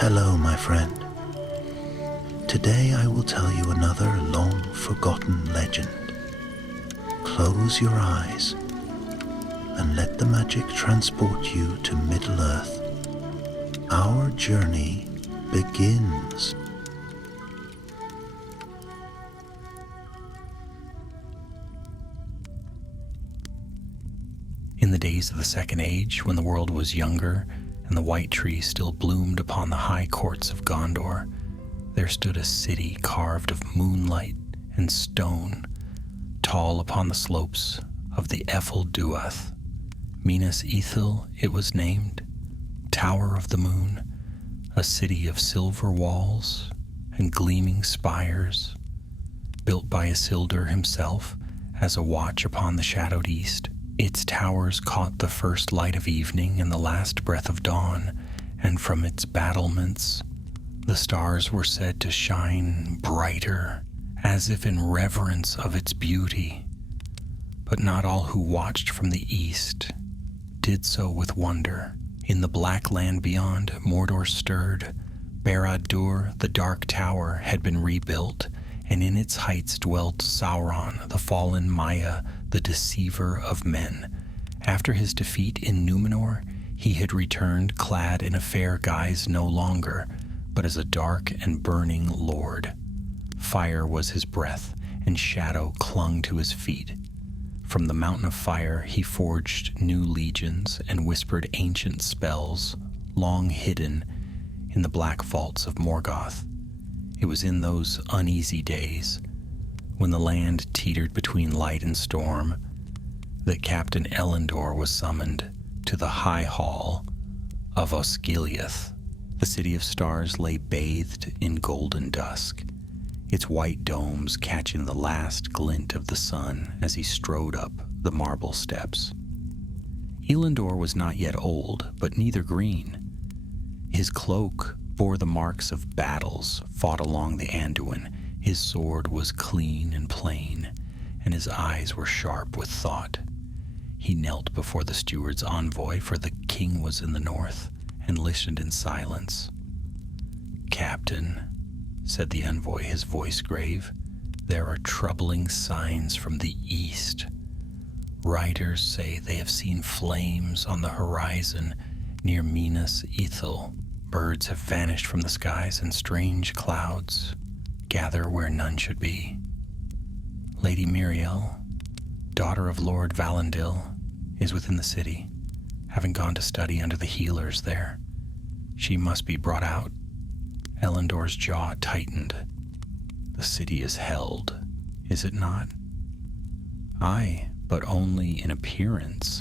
Hello, my friend. Today I will tell you another long-forgotten legend. Close your eyes and let the magic transport you to Middle-earth. Our journey begins. In the days of the Second Age, when the world was younger and the white tree still bloomed upon the high courts of Gondor, there stood a city carved of moonlight and stone, tall upon the slopes of the Ephel Duath. Minas Ithil it was named, Tower of the Moon, a city of silver walls and gleaming spires, built by Isildur himself as a watch upon the shadowed east. Its towers caught the first light of evening and the last breath of dawn, and from its battlements the stars were said to shine brighter, as if in reverence of its beauty. But not all who watched from the east did so with wonder. In the black land beyond, Mordor stirred. Barad-dûr, the dark tower, had been rebuilt, and in its heights dwelt Sauron, the fallen Maya, the deceiver of men. After his defeat in Númenor, he had returned clad in a fair guise no longer, but as a dark and burning lord. Fire was his breath, and shadow clung to his feet. From the mountain of fire he forged new legions and whispered ancient spells, long hidden in the black vaults of Morgoth. It was in those uneasy days, when the land teetered between light and storm, that Captain Elendor was summoned to the high hall of Osgiliath. The city of stars lay bathed in golden dusk, its white domes catching the last glint of the sun as he strode up the marble steps. Elendor was not yet old, but neither green. His cloak bore the marks of battles fought along the Anduin. His sword was clean and plain, and his eyes were sharp with thought. He knelt before the steward's envoy, for the king was in the north, and listened in silence. "Captain," said the envoy, his voice grave, "there are troubling signs from the east. Riders say they have seen flames on the horizon near Minas Ithil. Birds have vanished from the skies, and strange clouds gather where none should be. Lady Miriel, daughter of Lord Valandil, is within the city, having gone to study under the healers there. She must be brought out." Elendor's jaw tightened. "The city is held, is it not?" "Aye, but only in appearance.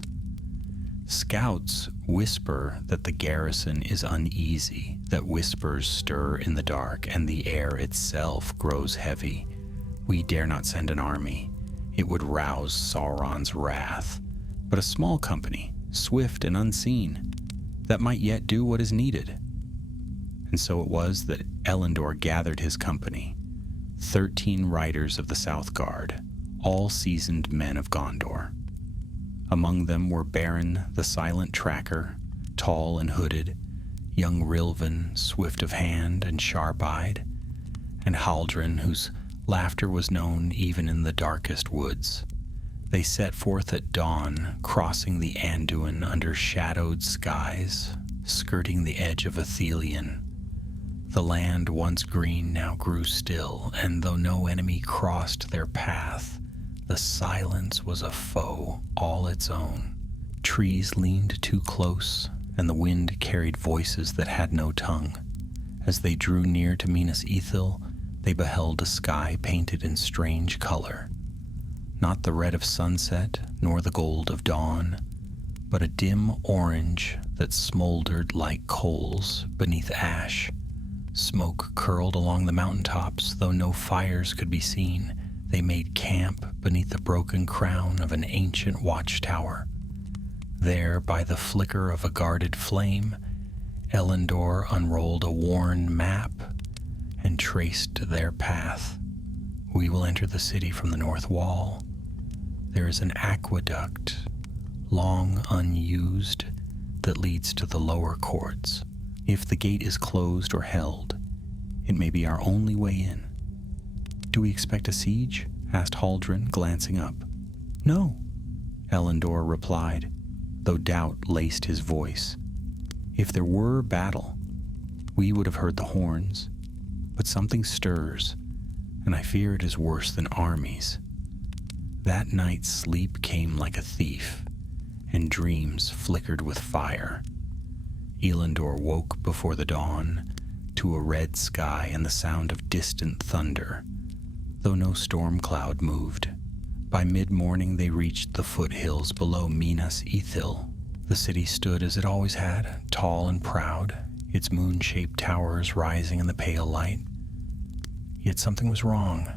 Scouts whisper that the garrison is uneasy, that whispers stir in the dark, and the air itself grows heavy. We dare not send an army. It would rouse Sauron's wrath. But a small company, swift and unseen, that might yet do what is needed." And so it was that Elendor gathered his company, 13 riders of the South Guard, all seasoned men of Gondor. Among them were Beren, the silent tracker, tall and hooded, young Rilvan, swift of hand and sharp-eyed, and Haldren, whose laughter was known even in the darkest woods. They set forth at dawn, crossing the Anduin under shadowed skies, skirting the edge of Ithilien. The land, once green, now grew still, and though no enemy crossed their path, the silence was a foe all its own. Trees leaned too close, and the wind carried voices that had no tongue. As they drew near to Minas Ithil, they beheld a sky painted in strange color. Not the red of sunset, nor the gold of dawn, but a dim orange that smoldered like coals beneath ash. Smoke curled along the mountaintops, though no fires could be seen. They made camp beneath the broken crown of an ancient watchtower. There, by the flicker of a guarded flame, Elendor unrolled a worn map and traced their path. "We will enter the city from the north wall. There is an aqueduct, long unused, that leads to the lower courts. If the gate is closed or held, it may be our only way in." "Do we expect a siege?" asked Haldren, glancing up. "No," Elendor replied, though doubt laced his voice. "If there were battle, we would have heard the horns, but something stirs, and I fear it is worse than armies." That night sleep came like a thief, and dreams flickered with fire. Elendor woke before the dawn to a red sky and the sound of distant thunder, though no storm cloud moved. By mid-morning they reached the foothills below Minas Ithil. The city stood as it always had, tall and proud, its moon-shaped towers rising in the pale light. Yet something was wrong.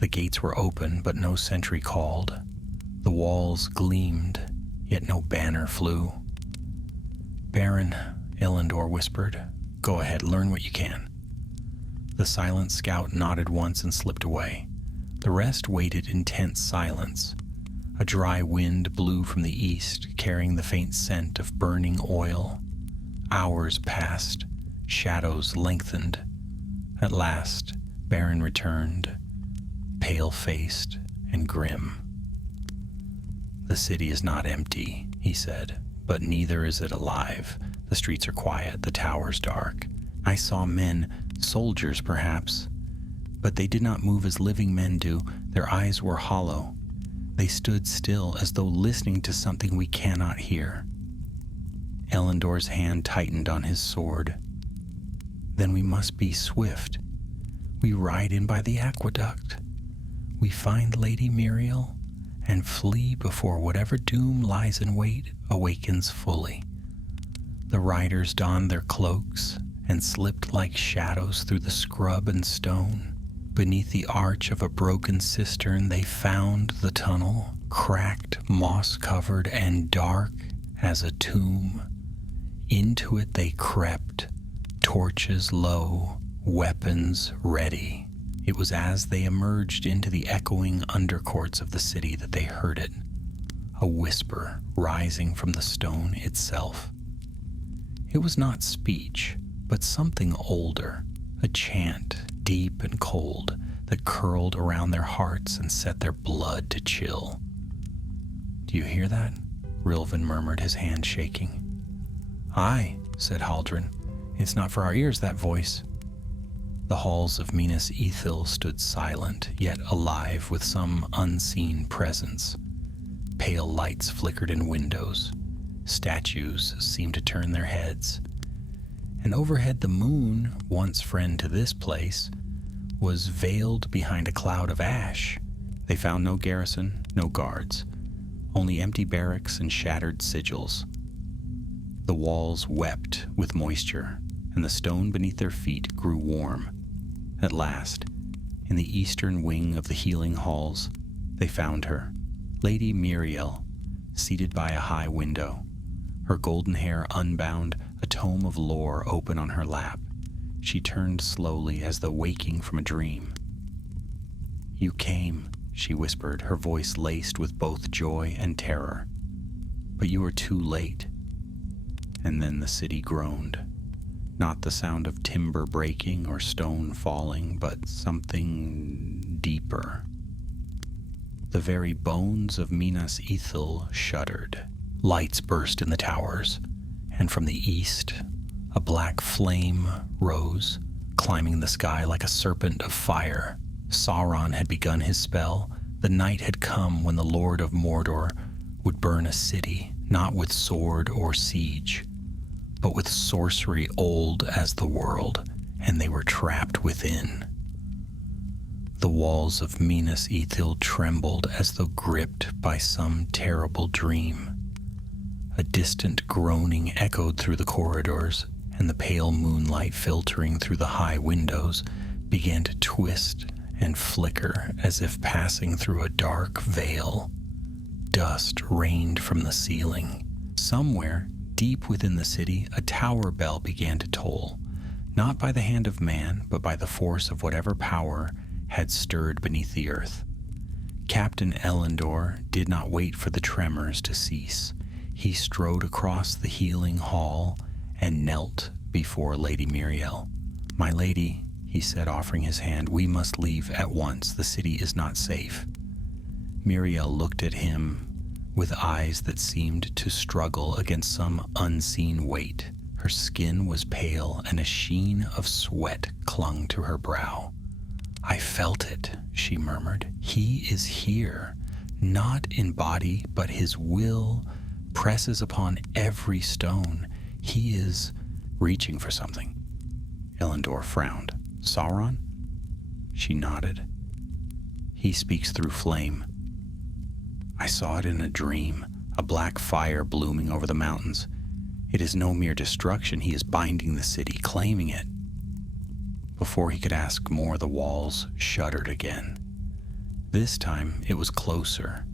The gates were open, but no sentry called. The walls gleamed, yet no banner flew. "Baron," Elendor whispered, "go ahead, learn what you can." The silent scout nodded once and slipped away. The rest waited in tense silence. A dry wind blew from the east, carrying the faint scent of burning oil. Hours passed, shadows lengthened. At last, Baron returned, pale-faced and grim. "The city is not empty," he said, "but neither is it alive. The streets are quiet, the towers dark. I saw men, soldiers perhaps, but they did not move as living men do. Their eyes were hollow. They stood still as though listening to something we cannot hear." Elendor's hand tightened on his sword. "Then we must be swift. We ride in by the aqueduct. We find Lady Muriel and flee before whatever doom lies in wait awakens fully." The riders donned their cloaks and slipped like shadows through the scrub and stone. Beneath the arch of a broken cistern they found the tunnel, cracked, moss-covered, and dark as a tomb. Into it they crept, torches low, weapons ready. It was as they emerged into the echoing undercourts of the city that they heard it, a whisper rising from the stone itself. It was not speech, but something older, a chant, deep and cold, that curled around their hearts and set their blood to chill. "Do you hear that?" Rilvan murmured, his hand shaking. "Aye," said Haldren. "It's not for our ears, that voice." The halls of Minas Ithil stood silent, yet alive with some unseen presence. Pale lights flickered in windows. Statues seemed to turn their heads. And overhead the moon, once friend to this place, was veiled behind a cloud of ash. They found no garrison, no guards, only empty barracks and shattered sigils. The walls wept with moisture, and the stone beneath their feet grew warm. At last, in the eastern wing of the healing halls, they found her, Lady Muriel, seated by a high window, her golden hair unbound, a tome of lore open on her lap. She turned slowly as though waking from a dream. "You came," she whispered, her voice laced with both joy and terror. "But you were too late." And then the city groaned. Not the sound of timber breaking or stone falling, but something deeper. The very bones of Minas Ithil shuddered. Lights burst in the towers, and from the east, a black flame rose, climbing the sky like a serpent of fire. Sauron had begun his spell. The night had come when the Lord of Mordor would burn a city, not with sword or siege, but with sorcery old as the world, and they were trapped within. The walls of Minas Ithil trembled as though gripped by some terrible dream. A distant groaning echoed through the corridors, and the pale moonlight filtering through the high windows began to twist and flicker as if passing through a dark veil. Dust rained from the ceiling. Somewhere, deep within the city, a tower bell began to toll, not by the hand of man, but by the force of whatever power had stirred beneath the earth. Captain Elendor did not wait for the tremors to cease. He strode across the healing hall and knelt before Lady Muriel. "My lady," he said, offering his hand, "we must leave at once. The city is not safe." Muriel looked at him with eyes that seemed to struggle against some unseen weight. Her skin was pale, and a sheen of sweat clung to her brow. "I felt it," she murmured. "He is here, not in body, but his will presses upon every stone. He is reaching for something." Elendor frowned. "Sauron?" She nodded. "He speaks through flame. I saw it in a dream, a black fire blooming over the mountains. It is no mere destruction. He is binding the city, claiming it." Before he could ask more, the walls shuddered again. This time it was closer.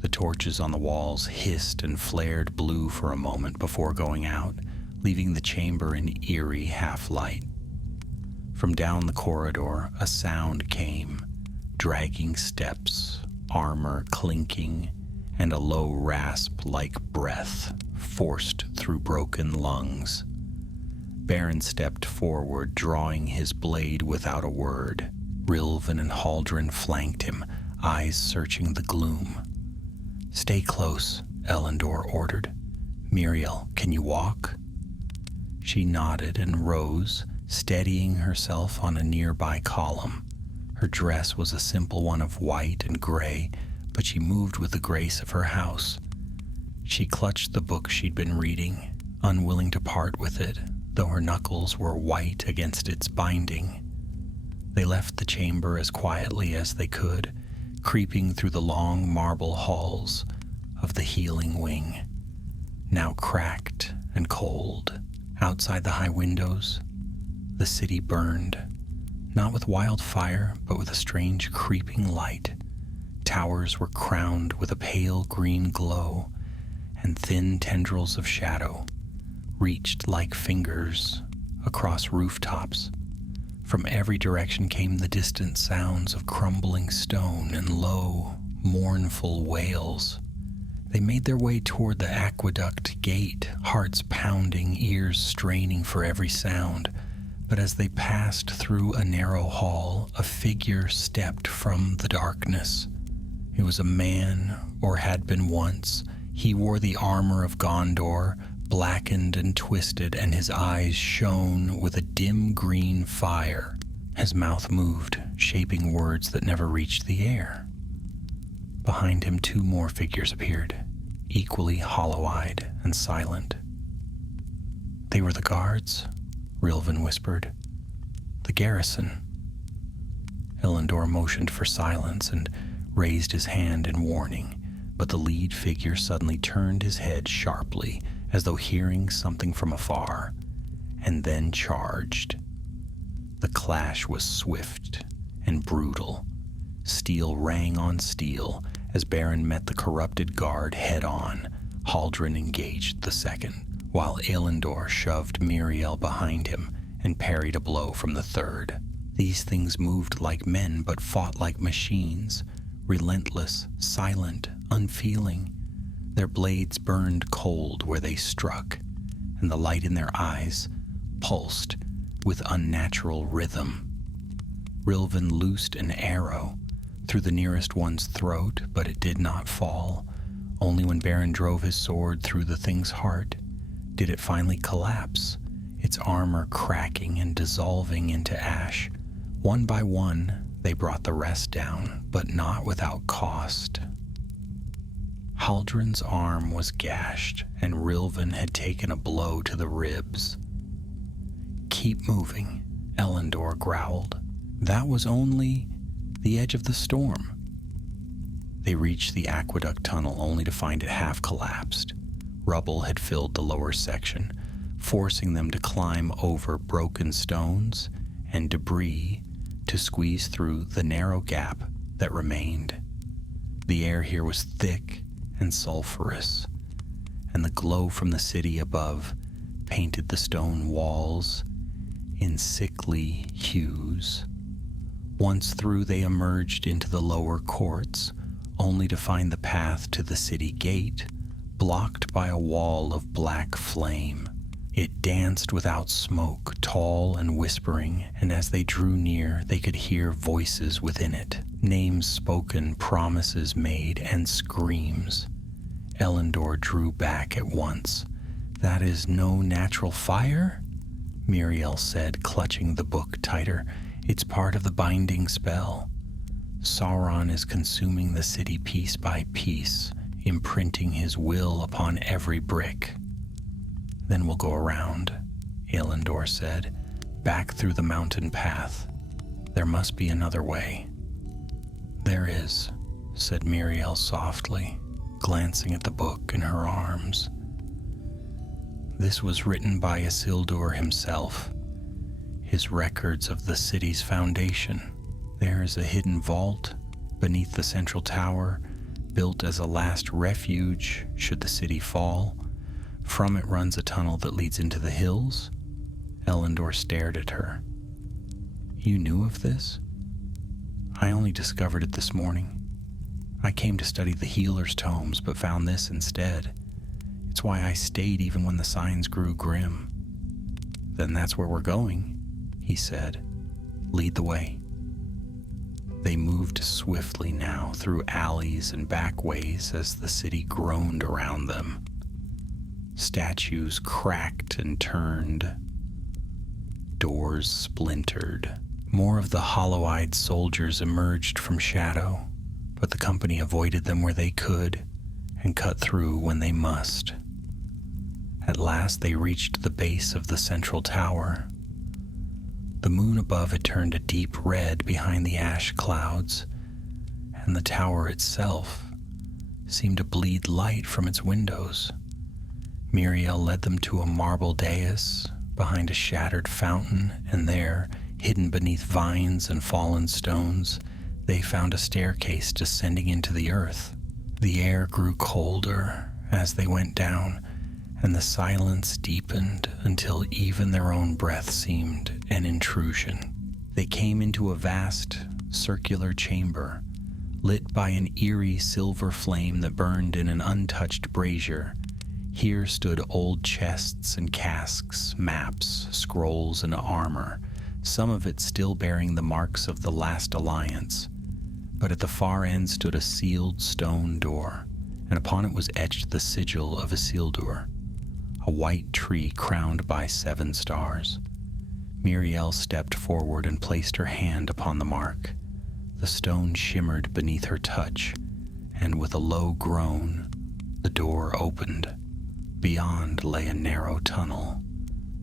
The torches on the walls hissed and flared blue for a moment before going out, leaving the chamber in eerie half-light. From down the corridor, a sound came, dragging steps, armor clinking, and a low rasp like breath forced through broken lungs. Beren stepped forward, drawing his blade without a word. Rilvan and Haldren flanked him, eyes searching the gloom. "Stay close," Elendor ordered. "Muriel, can you walk?" She nodded and rose, steadying herself on a nearby column. Her dress was a simple one of white and gray, but she moved with the grace of her house. She clutched the book she'd been reading, unwilling to part with it, though her knuckles were white against its binding. They left the chamber as quietly as they could, creeping through the long marble halls of the healing wing, now cracked and cold. Outside the high windows, the city burned, not with wildfire, but with a strange creeping light. Towers were crowned with a pale green glow, and thin tendrils of shadow reached like fingers across rooftops. From every direction came the distant sounds of crumbling stone and low, mournful wails. They made their way toward the aqueduct gate, hearts pounding, ears straining for every sound. But as they passed through a narrow hall, a figure stepped from the darkness. It was a man, or had been once. He wore the armor of Gondor, blackened and twisted, and his eyes shone with a dim green fire. His mouth moved, shaping words that never reached the air. Behind him, two more figures appeared, equally hollow-eyed and silent. "They were the guards," Rilvan whispered. "The garrison." Elendor motioned for silence and raised his hand in warning, but the lead figure suddenly turned his head sharply, as though hearing something from afar, and then charged. The clash was swift and brutal. Steel rang on steel as Beren met the corrupted guard head-on. Haldren engaged the second, while Elendor shoved Muriel behind him and parried a blow from the third. These things moved like men but fought like machines, relentless, silent, unfeeling. Their blades burned cold where they struck, and the light in their eyes pulsed with unnatural rhythm. Rilvan loosed an arrow through the nearest one's throat, but it did not fall. Only when Beren drove his sword through the thing's heart did it finally collapse, its armor cracking and dissolving into ash. One by one, they brought the rest down, but not without cost. Haldren's arm was gashed, and Rilvan had taken a blow to the ribs. "Keep moving," Elendor growled. That was only the edge of the storm. They reached the aqueduct tunnel only to find it half collapsed. Rubble had filled the lower section, forcing them to climb over broken stones and debris to squeeze through the narrow gap that remained. The air here was thick and sulphurous, and the glow from the city above painted the stone walls in sickly hues. Once through, they emerged into the lower courts, only to find the path to the city gate blocked by a wall of black flame. It danced without smoke, tall and whispering, and as they drew near, they could hear voices within it, names spoken, promises made, and screams. Elendor drew back at once. "That is no natural fire?" Muriel said, clutching the book tighter. "It's part of the binding spell. Sauron is consuming the city piece by piece, imprinting his will upon every brick." "Then we'll go around," Elendor said, "back through the mountain path. There must be another way." "There is," said Muriel softly, glancing at the book in her arms. This was written by Isildur himself, his records of the city's foundation. There is a hidden vault beneath the central tower, built as a last refuge should the city fall. From it runs a tunnel that leads into the hills. Elendor stared at her. "You knew of this?" "I only discovered it this morning. I came to study the healer's tomes, but found this instead. It's why I stayed even when the signs grew grim." "Then that's where we're going," he said. "Lead the way." They moved swiftly now through alleys and back ways as the city groaned around them. Statues cracked and turned. Doors splintered. More of the hollow-eyed soldiers emerged from shadow, but the company avoided them where they could and cut through when they must. At last they reached the base of the central tower. The moon above had turned a deep red behind the ash clouds, and the tower itself seemed to bleed light from its windows. Muriel led them to a marble dais behind a shattered fountain, and there, hidden beneath vines and fallen stones, they found a staircase descending into the earth. The air grew colder as they went down, and the silence deepened until even their own breath seemed an intrusion. They came into a vast, circular chamber, lit by an eerie silver flame that burned in an untouched brazier. Here stood old chests and casks, maps, scrolls, and armor, some of it still bearing the marks of the last alliance. But at the far end stood a sealed stone door, and upon it was etched the sigil of Isildur, a white tree crowned by 7 stars. Muriel stepped forward and placed her hand upon the mark. The stone shimmered beneath her touch, and with a low groan, the door opened. Beyond lay a narrow tunnel,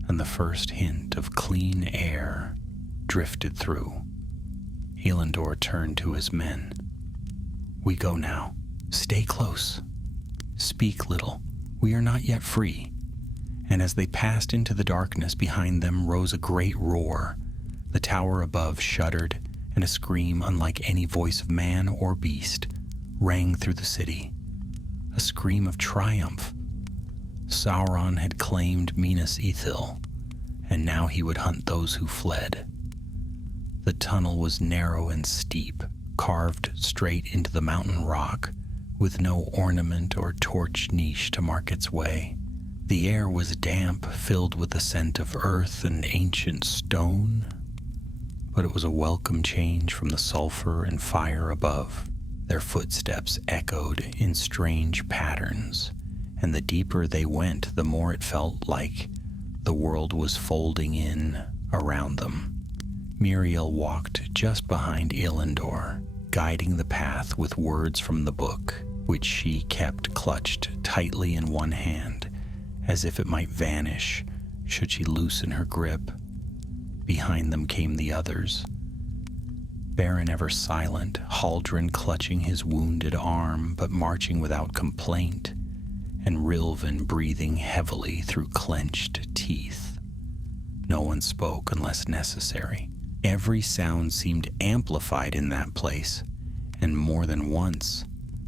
and the first hint of clean air drifted through. Elendor turned to his men. "We go now. Stay close. Speak little. We are not yet free." And as they passed into the darkness behind them rose a great roar. The tower above shuddered, and a scream unlike any voice of man or beast rang through the city. A scream of triumph. Sauron had claimed Minas Ithil, and now he would hunt those who fled. The tunnel was narrow and steep, carved straight into the mountain rock, with no ornament or torch niche to mark its way. The air was damp, filled with the scent of earth and ancient stone, but it was a welcome change from the sulfur and fire above. Their footsteps echoed in strange patterns, and the deeper they went, the more it felt like the world was folding in around them. Muriel walked just behind Elendor, guiding the path with words from the book, which she kept clutched tightly in one hand, as if it might vanish should she loosen her grip. Behind them came the others, Baron ever silent, Haldren clutching his wounded arm but marching without complaint, and Rilvan breathing heavily through clenched teeth. No one spoke unless necessary. Every sound seemed amplified in that place, and more than once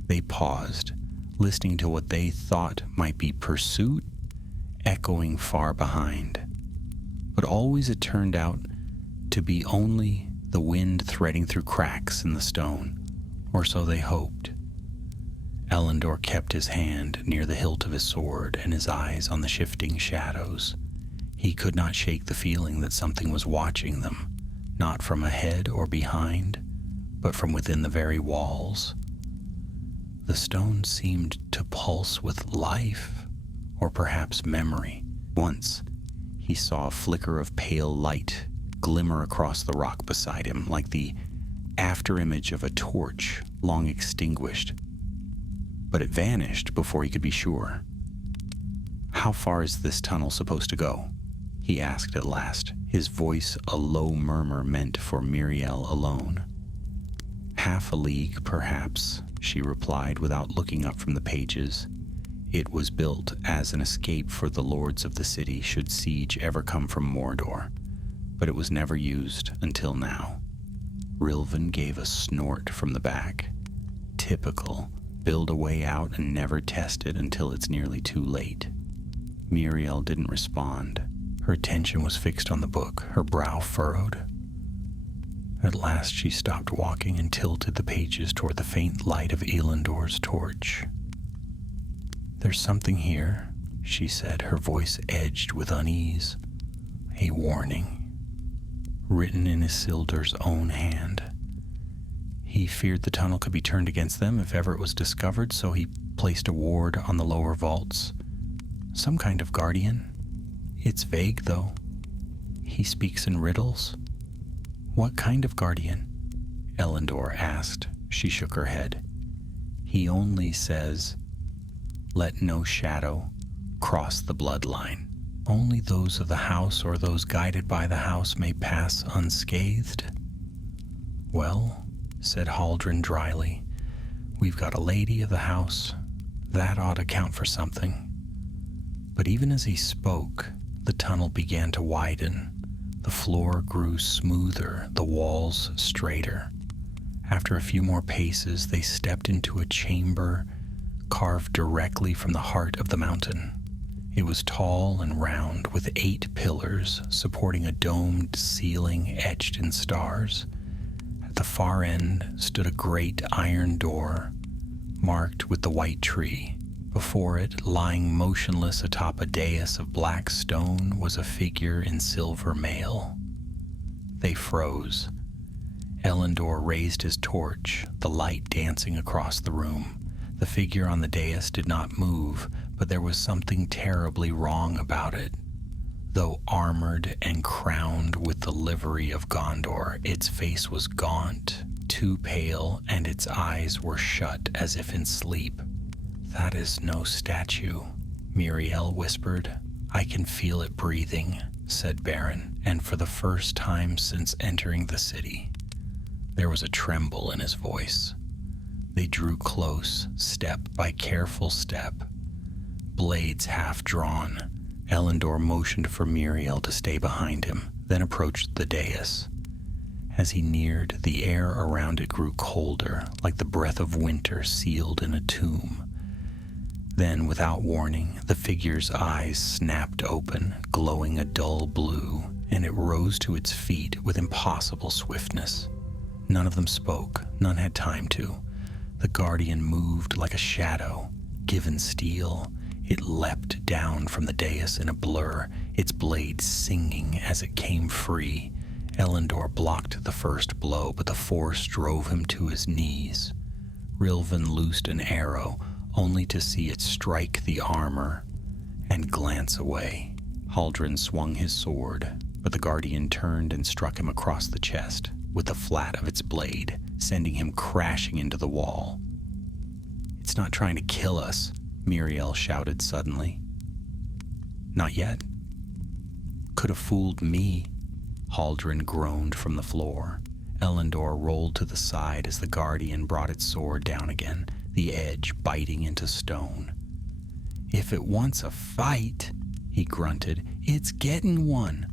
they paused, listening to what they thought might be pursuit, echoing far behind. But always it turned out to be only the wind threading through cracks in the stone, or so they hoped. Elendor kept his hand near the hilt of his sword and his eyes on the shifting shadows. He could not shake the feeling that something was watching them, not from ahead or behind, but from within the very walls. The stone seemed to pulse with life, or perhaps memory. Once, he saw a flicker of pale light glimmer across the rock beside him, like the afterimage of a torch long extinguished. But it vanished before he could be sure. "How far is this tunnel supposed to go?" he asked at last, his voice a low murmur meant for Muriel alone. "Half a league, perhaps," she replied without looking up from the pages. It was built as an escape for the lords of the city should siege ever come from Mordor, but it was never used until now. Rilvan gave a snort from the back. Typical. Build a way out and never test it until it's nearly too late. Muriel didn't respond. Her attention was fixed on the book, her brow furrowed. At last she stopped walking and tilted the pages toward the faint light of Elendor's torch. "There's something here," she said, her voice edged with unease. A warning, written in Isildur's own hand. He feared the tunnel could be turned against them if ever it was discovered, so he placed a ward on the lower vaults. Some kind of guardian. It's vague, though. He speaks in riddles. "What kind of guardian?" Elendor asked. She shook her head. "He only says, 'Let no shadow cross the bloodline. Only those of the house or those guided by the house may pass unscathed.'" "Well," said Haldren dryly, "we've got a lady of the house. That ought to count for something." But even as he spoke, the tunnel began to widen. The floor grew smoother, the walls straighter. After a few more paces, they stepped into a chamber carved directly from the heart of the mountain. It was tall and round, with 8 pillars supporting a domed ceiling etched in stars. At the far end stood a great iron door, marked with the white tree. Before it, lying motionless atop a dais of black stone, was a figure in silver mail. They froze. Elendor raised his torch, the light dancing across the room. The figure on the dais did not move, but there was something terribly wrong about it. Though armored and crowned with the livery of Gondor, its face was gaunt, too pale, and its eyes were shut as if in sleep. "That is no statue," Muriel whispered. "I can feel it breathing," said Baron, and for the first time since entering the city. There was a tremble in his voice. They drew close, step by careful step, blades half drawn. Elendor motioned for Muriel to stay behind him, then approached the dais. As he neared, the air around it grew colder, like the breath of winter sealed in a tomb. Then, without warning, the figure's eyes snapped open, glowing a dull blue, and it rose to its feet with impossible swiftness. None of them spoke, none had time to. The guardian moved like a shadow, given steel. It leapt down from the dais in a blur, its blade singing as it came free. Elendor blocked the first blow, but the force drove him to his knees. Rilvan loosed an arrow, only to see it strike the armor and glance away. Haldren swung his sword, but the guardian turned and struck him across the chest with the flat of its blade, sending him crashing into the wall. "It's not trying to kill us," Muriel shouted suddenly. "Not yet. Could have fooled me." Haldren groaned from the floor. Elendor rolled to the side as the guardian brought its sword down again, the edge biting into stone. "If it wants a fight," he grunted, "it's getting one."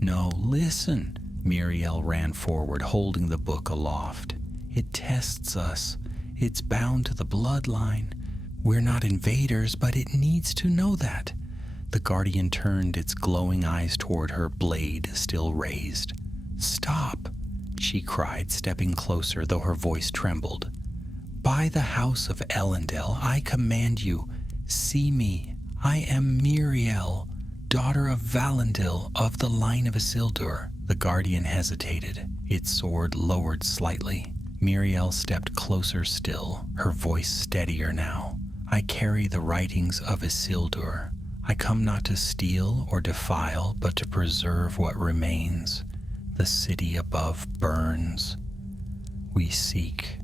"No, listen." Muriel ran forward, holding the book aloft. "It tests us. It's bound to the bloodline. We're not invaders, but it needs to know that." The guardian turned its glowing eyes toward her, blade still raised. "Stop," she cried, stepping closer, though her voice trembled. "By the house of Elendil, I command you, see me. I am Muriel, daughter of Valendil of the line of Isildur." The guardian hesitated, its sword lowered slightly. Miriel stepped closer still, her voice steadier now. "I carry the writings of Isildur. I come not to steal or defile, but to preserve what remains. The city above burns. We seek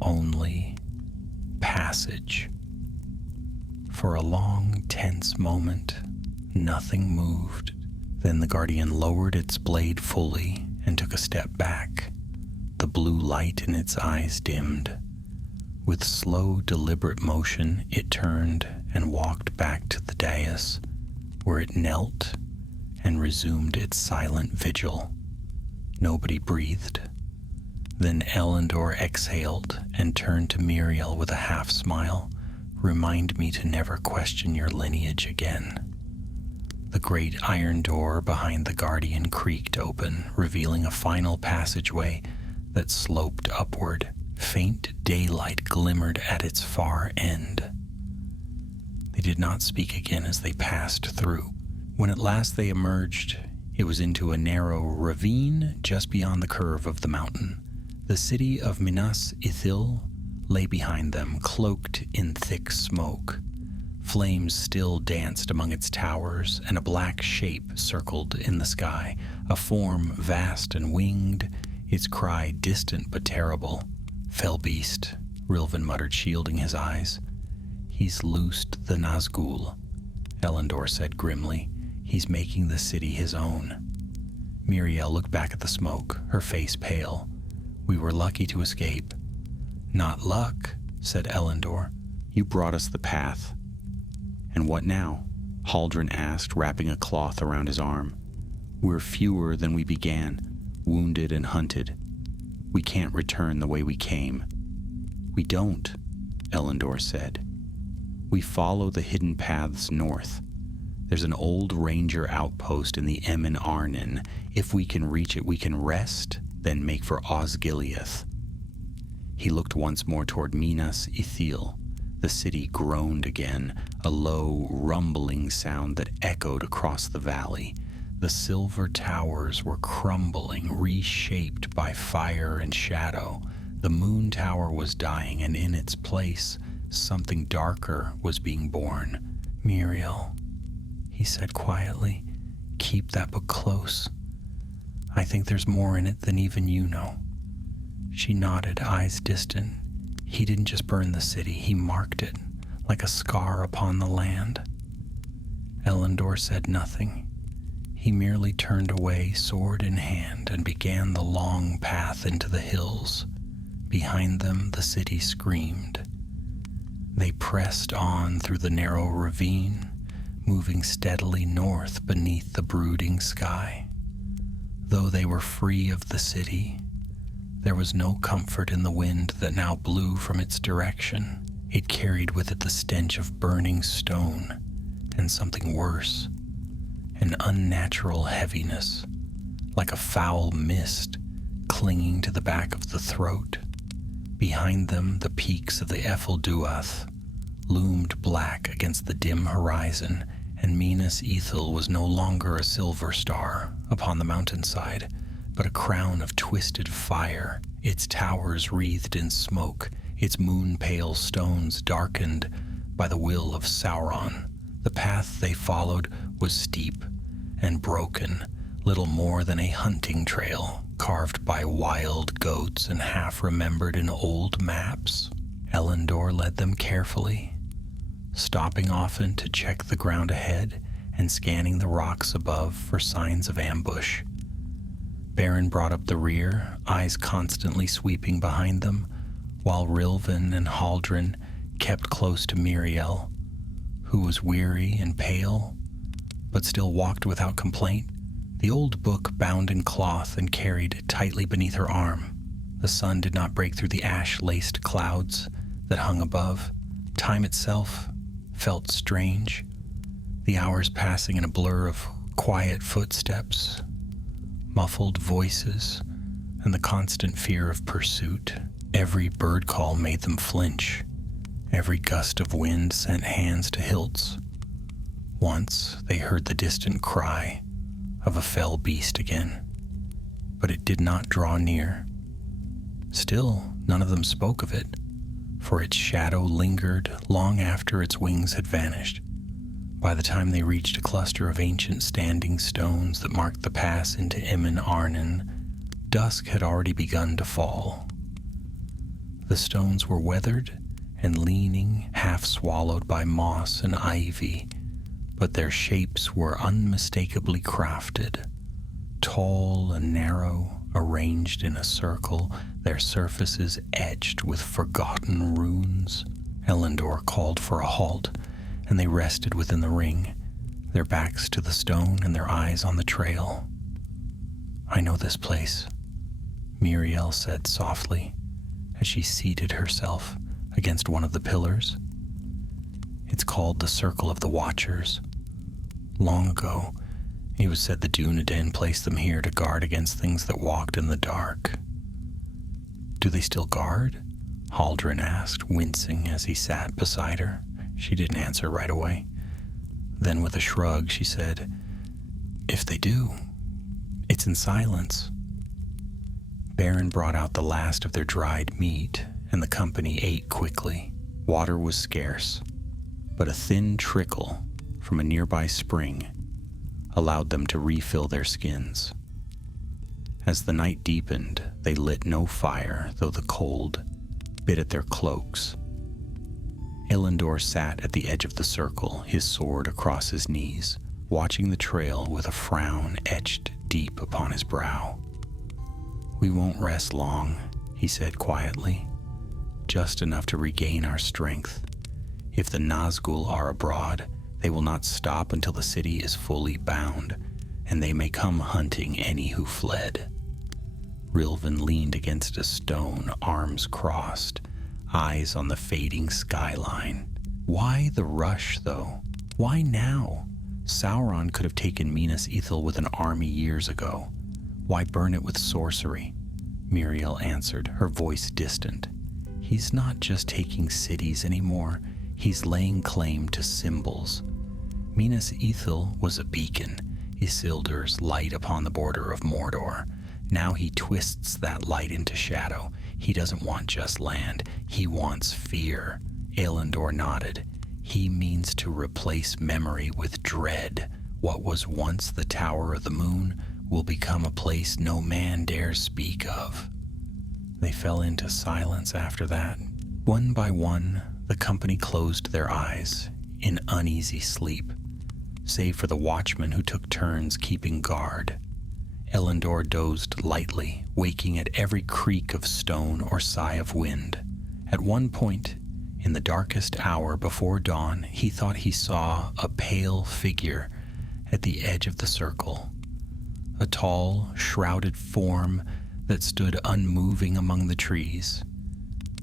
only passage." For a long, tense moment, nothing moved. Then the guardian lowered its blade fully and took a step back. The blue light in its eyes dimmed. With slow, deliberate motion, it turned and walked back to the dais, where it knelt and resumed its silent vigil. Nobody breathed. Then Elendor exhaled and turned to Miriel with a half-smile. "Remind me to never question your lineage again." The great iron door behind the guardian creaked open, revealing a final passageway that sloped upward. Faint daylight glimmered at its far end. They did not speak again as they passed through. When at last they emerged, it was into a narrow ravine just beyond the curve of the mountain. The city of Minas Ithil lay behind them, cloaked in thick smoke. Flames still danced among its towers, and a black shape circled in the sky, a form vast and winged, its cry distant but terrible. "Fell beast," Rilvan muttered, shielding his eyes. "He's loosed the Nazgul," Elendor said grimly. "He's making the city his own." Miriel looked back at the smoke, her face pale. "We were lucky to escape." "Not luck," said Elendor. "You brought us the path." "And what now?" Haldren asked, wrapping a cloth around his arm. "We're fewer than we began, wounded and hunted. We can't return the way we came." "We don't," Elendor said. "We follow the hidden paths north. There's an old ranger outpost in the Emyn Arnin. If we can reach it, we can rest, then make for Osgiliath." He looked once more toward Minas Ithil. The city groaned again, a low, rumbling sound that echoed across the valley. The silver towers were crumbling, reshaped by fire and shadow. The moon tower was dying, and in its place, something darker was being born. "Miriel," he said quietly, "keep that book close. I think there's more in it than even you know." She nodded, eyes distant. "He didn't just burn the city, he marked it, like a scar upon the land." Elendor said nothing. He merely turned away, sword in hand, and began the long path into the hills. Behind them, the city screamed. They pressed on through the narrow ravine, moving steadily north beneath the brooding sky. Though they were free of the city, there was no comfort in the wind that now blew from its direction. It carried with it the stench of burning stone, and something worse, an unnatural heaviness, like a foul mist clinging to the back of the throat. Behind them, the peaks of the Efelduath loomed black against the dim horizon, and Minas Ithil was no longer a silver star upon the mountainside, but a crown of twisted fire, its towers wreathed in smoke, its moon-pale stones darkened by the will of Sauron. The path they followed was steep and broken, little more than a hunting trail, carved by wild goats and half-remembered in old maps. Elendor led them carefully, stopping often to check the ground ahead and scanning the rocks above for signs of ambush. Baron brought up the rear, eyes constantly sweeping behind them, while Rilvan and Haldren kept close to Miriel, who was weary and pale, but still walked without complaint, the old book bound in cloth and carried tightly beneath her arm. The sun did not break through the ash-laced clouds that hung above. Time itself felt strange, the hours passing in a blur of quiet footsteps, muffled voices, and the constant fear of pursuit. Every bird call made them flinch. Every gust of wind sent hands to hilts. Once they heard the distant cry of a fell beast again, but it did not draw near. Still, none of them spoke of it, for its shadow lingered long after its wings had vanished. By the time they reached a cluster of ancient standing stones that marked the pass into Immen Arnon, dusk had already begun to fall. The stones were weathered and leaning, half swallowed by moss and ivy, but their shapes were unmistakably crafted. Tall and narrow, arranged in a circle, their surfaces etched with forgotten runes. Elendor called for a halt, and they rested within the ring, their backs to the stone and their eyes on the trail. "I know this place," Muriel said softly, as she seated herself against one of the pillars. "It's called the Circle of the Watchers. Long ago, it was said the Dunedain placed them here to guard against things that walked in the dark." "Do they still guard?" Haldren asked, wincing as he sat beside her. She didn't answer right away. Then with a shrug, she said, "If they do, it's in silence." Baron brought out the last of their dried meat, and the company ate quickly. Water was scarce, but a thin trickle from a nearby spring allowed them to refill their skins. As the night deepened, they lit no fire, though the cold bit at their cloaks. Elendor sat at the edge of the circle, his sword across his knees, watching the trail with a frown etched deep upon his brow. "We won't rest long," he said quietly, "just enough to regain our strength. If the Nazgul are abroad, they will not stop until the city is fully bound, and they may come hunting any who fled." Rilvan leaned against a stone, arms crossed, eyes on the fading skyline. Why the rush, though? Why now? Sauron could have taken Minas Ithil with an army years ago. Why burn it with sorcery? Muriel answered, her voice distant. He's not just taking cities anymore. He's laying claim to symbols. Minas Ithil was a beacon, Isildur's light upon the border of Mordor. Now he twists that light into shadow. He doesn't want just land. He wants fear. Elendor nodded. He means to replace memory with dread. What was once the Tower of the Moon will become a place no man dares speak of. They fell into silence after that. One by one, the company closed their eyes in uneasy sleep, save for the watchmen who took turns keeping guard. Elendor dozed lightly, waking at every creak of stone or sigh of wind. At one point, in the darkest hour before dawn, he thought he saw a pale figure at the edge of the circle, a tall, shrouded form that stood unmoving among the trees.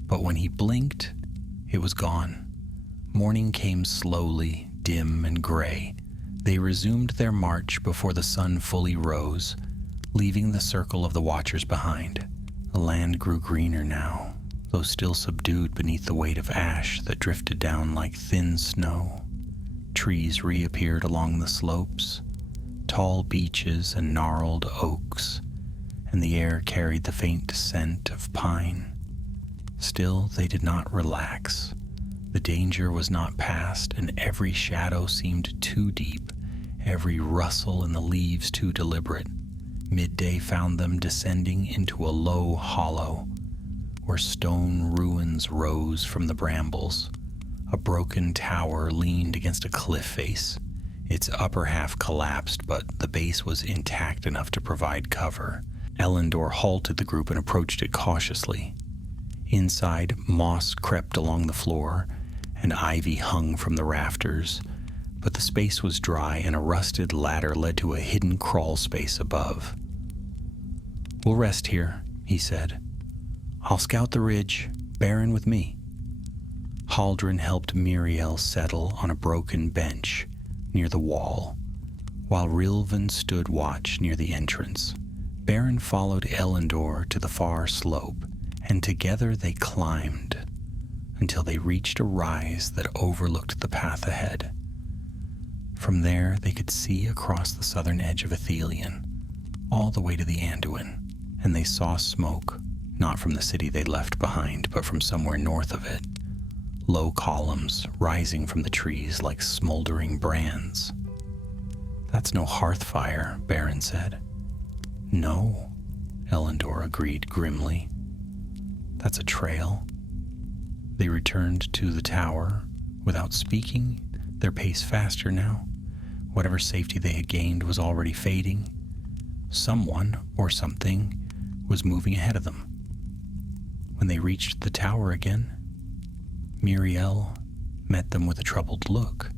But when he blinked, it was gone. Morning came slowly, dim and gray. They resumed their march before the sun fully rose, leaving the circle of the Watchers behind. The land grew greener now, though still subdued beneath the weight of ash that drifted down like thin snow. Trees reappeared along the slopes, tall beeches and gnarled oaks, and the air carried the faint scent of pine. Still, they did not relax. The danger was not past, and every shadow seemed too deep, every rustle in the leaves too deliberate. Midday found them descending into a low hollow, where stone ruins rose from the brambles. A broken tower leaned against a cliff face. Its upper half collapsed, but the base was intact enough to provide cover. Elendor halted the group and approached it cautiously. Inside, moss crept along the floor, and ivy hung from the rafters, but the space was dry and a rusted ladder led to a hidden crawl space above. "We'll rest here," he said. "I'll scout the ridge, Baron with me." Haldren helped Muriel settle on a broken bench near the wall, while Rilvan stood watch near the entrance. Baron followed Elendor to the far slope, and together they climbed until they reached a rise that overlooked the path ahead. From there, they could see across the southern edge of Ithilien, all the way to the Anduin, and they saw smoke, not from the city they'd left behind, but from somewhere north of it. Low columns rising from the trees like smoldering brands. "That's no hearth fire," Baron said. "No," Elendor agreed grimly. "That's a trail." They returned to the tower without speaking, their pace faster now. Whatever safety they had gained was already fading. Someone or something was moving ahead of them. When they reached the tower again, Miriel met them with a troubled look.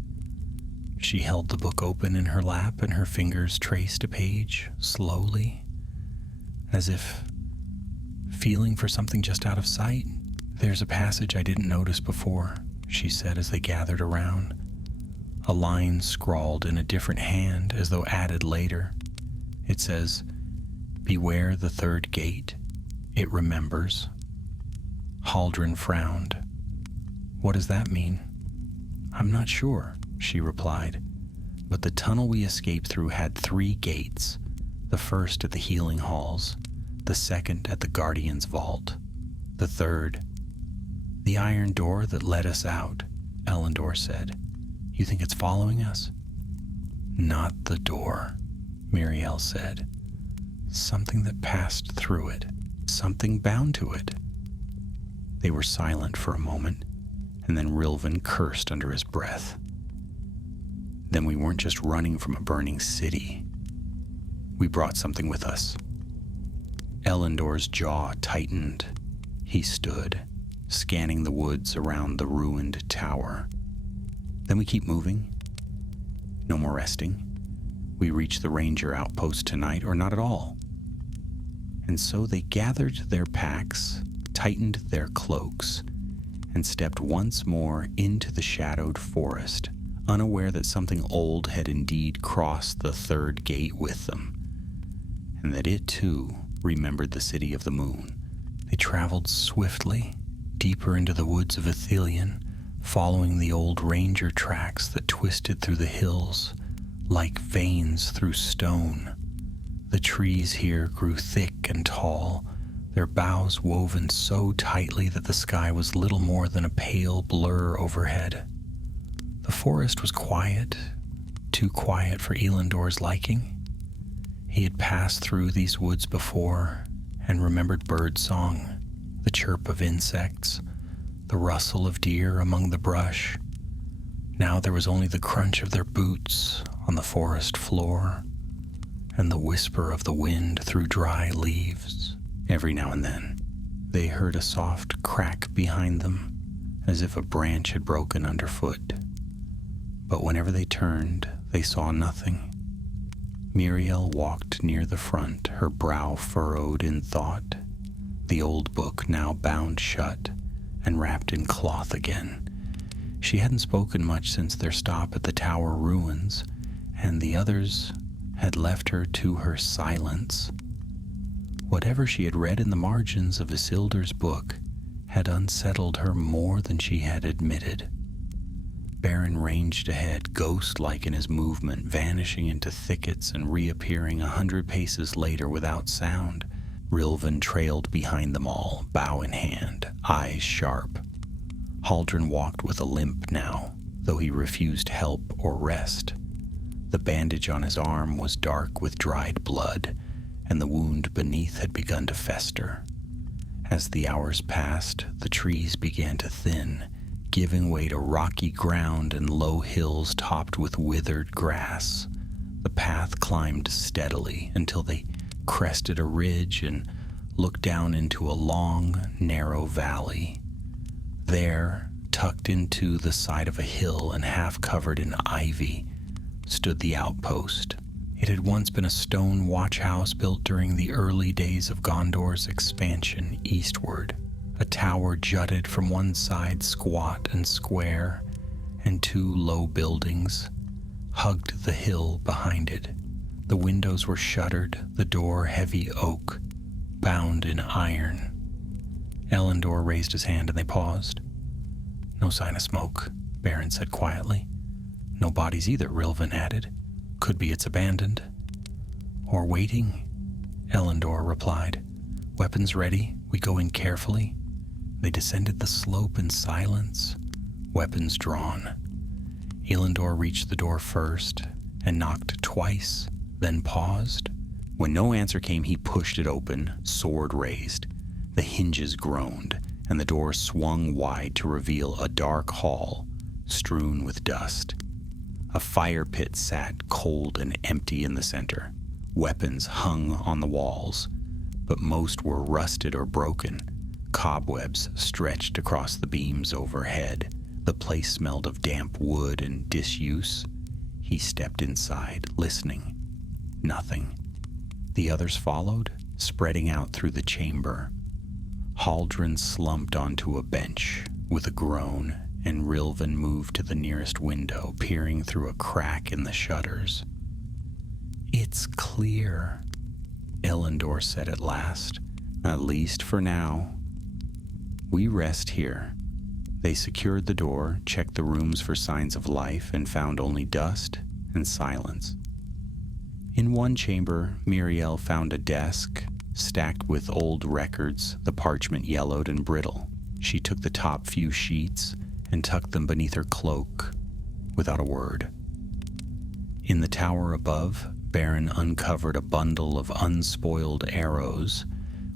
She held the book open in her lap and her fingers traced a page slowly, as if feeling for something just out of sight. "There's a passage I didn't notice before," she said as they gathered around. A line scrawled in a different hand as though added later. It says, "Beware the third gate. It remembers." Haldren frowned. "What does that mean?" "I'm not sure," she replied, "but the tunnel we escaped through had 3 gates, the first at the healing halls, the second at the Guardian's vault, the third, the iron door that led us out," Elendor said. "You think it's following us?" "Not the door," Miriel said. "Something that passed through it, something bound to it." They were silent for a moment, and then Rilvan cursed under his breath. "Then we weren't just running from a burning city. We brought something with us." Elendor's jaw tightened. He stood, scanning the woods around the ruined tower. "Then we keep moving. No more resting. We reach the ranger outpost tonight, or not at all." And so they gathered their packs, tightened their cloaks, and stepped once more into the shadowed forest, unaware that something old had indeed crossed the third gate with them, and that it too remembered the city of the moon. They traveled swiftly, deeper into the woods of Ithilien, following the old ranger tracks that twisted through the hills like veins through stone. The trees here grew thick and tall, their boughs woven so tightly that the sky was little more than a pale blur overhead. The forest was quiet, too quiet for Elendor's liking. He had passed through these woods before and remembered birdsong, the chirp of insects, the rustle of deer among the brush. Now there was only the crunch of their boots on the forest floor and the whisper of the wind through dry leaves. Every now and then, they heard a soft crack behind them, as if a branch had broken underfoot. But whenever they turned, they saw nothing. Miriel walked near the front, her brow furrowed in thought, the old book now bound shut and wrapped in cloth again. She hadn't spoken much since their stop at the tower ruins, and the others had left her to her silence. Whatever she had read in the margins of Isildur's book had unsettled her more than she had admitted. Baron ranged ahead, ghost-like in his movement, vanishing into thickets and reappearing 100 paces later without sound. Rilvan trailed behind them all, bow in hand, eyes sharp. Haldren walked with a limp now, though he refused help or rest. The bandage on his arm was dark with dried blood, and the wound beneath had begun to fester. As the hours passed, the trees began to thin, giving way to rocky ground and low hills topped with withered grass. The path climbed steadily until they crested a ridge and looked down into a long, narrow valley. There, tucked into the side of a hill and half covered in ivy, stood the outpost. It had once been a stone watch house built during the early days of Gondor's expansion eastward. A tower jutted from one side, squat and square, and 2 low buildings hugged the hill behind it. The windows were shuttered, the door heavy oak, bound in iron. Elendor raised his hand and they paused. "No sign of smoke," Baron said quietly. No bodies either, Rilvan added. Could be it's abandoned. Or waiting, Elendor replied. Weapons ready, we go in carefully. They descended the slope in silence, weapons drawn. Elendor reached the door first and knocked twice, then paused. When no answer came, he pushed it open, sword raised. The hinges groaned, and the door swung wide to reveal a dark hall strewn with dust. A fire pit sat cold and empty in the center. Weapons hung on the walls, but most were rusted or broken. Cobwebs stretched across the beams overhead. The place smelled of damp wood and disuse. He stepped inside, listening. Nothing. The others followed, spreading out through the chamber. Haldren slumped onto a bench with a groan, and Rilvan moved to the nearest window, peering through a crack in the shutters. It's clear, Elendor said at last, at least for now. We rest here. They secured the door, checked the rooms for signs of life, and found only dust and silence. In one chamber, Miriel found a desk stacked with old records, the parchment yellowed and brittle. She took the top few sheets and tucked them beneath her cloak, without a word. In the tower above, Baron uncovered a bundle of unspoiled arrows,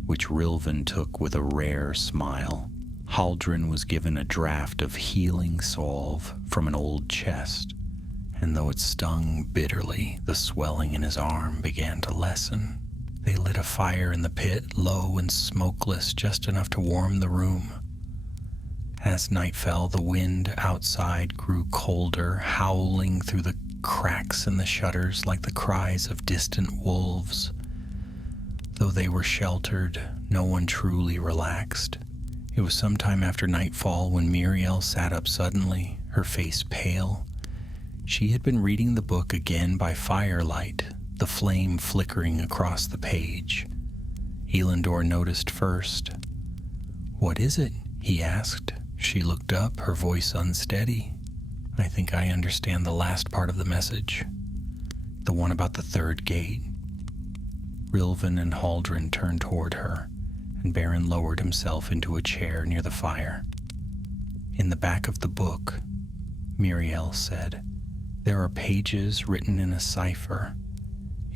which Rilvan took with a rare smile. Haldren was given a draught of healing salve from an old chest, and though it stung bitterly, the swelling in his arm began to lessen. They lit a fire in the pit, low and smokeless, just enough to warm the room. As night fell, the wind outside grew colder, howling through the cracks in the shutters like the cries of distant wolves. Though they were sheltered, no one truly relaxed. It was sometime after nightfall when Miriel sat up suddenly, her face pale. She had been reading the book again by firelight, the flame flickering across the page. Elendor noticed first. "What is it?" he asked. She looked up, her voice unsteady. "I think I understand the last part of the message. The one about the third gate." Rilvan and Haldren turned toward her, and Baron lowered himself into a chair near the fire. "In the back of the book," Miriel said, "there are pages written in a cipher.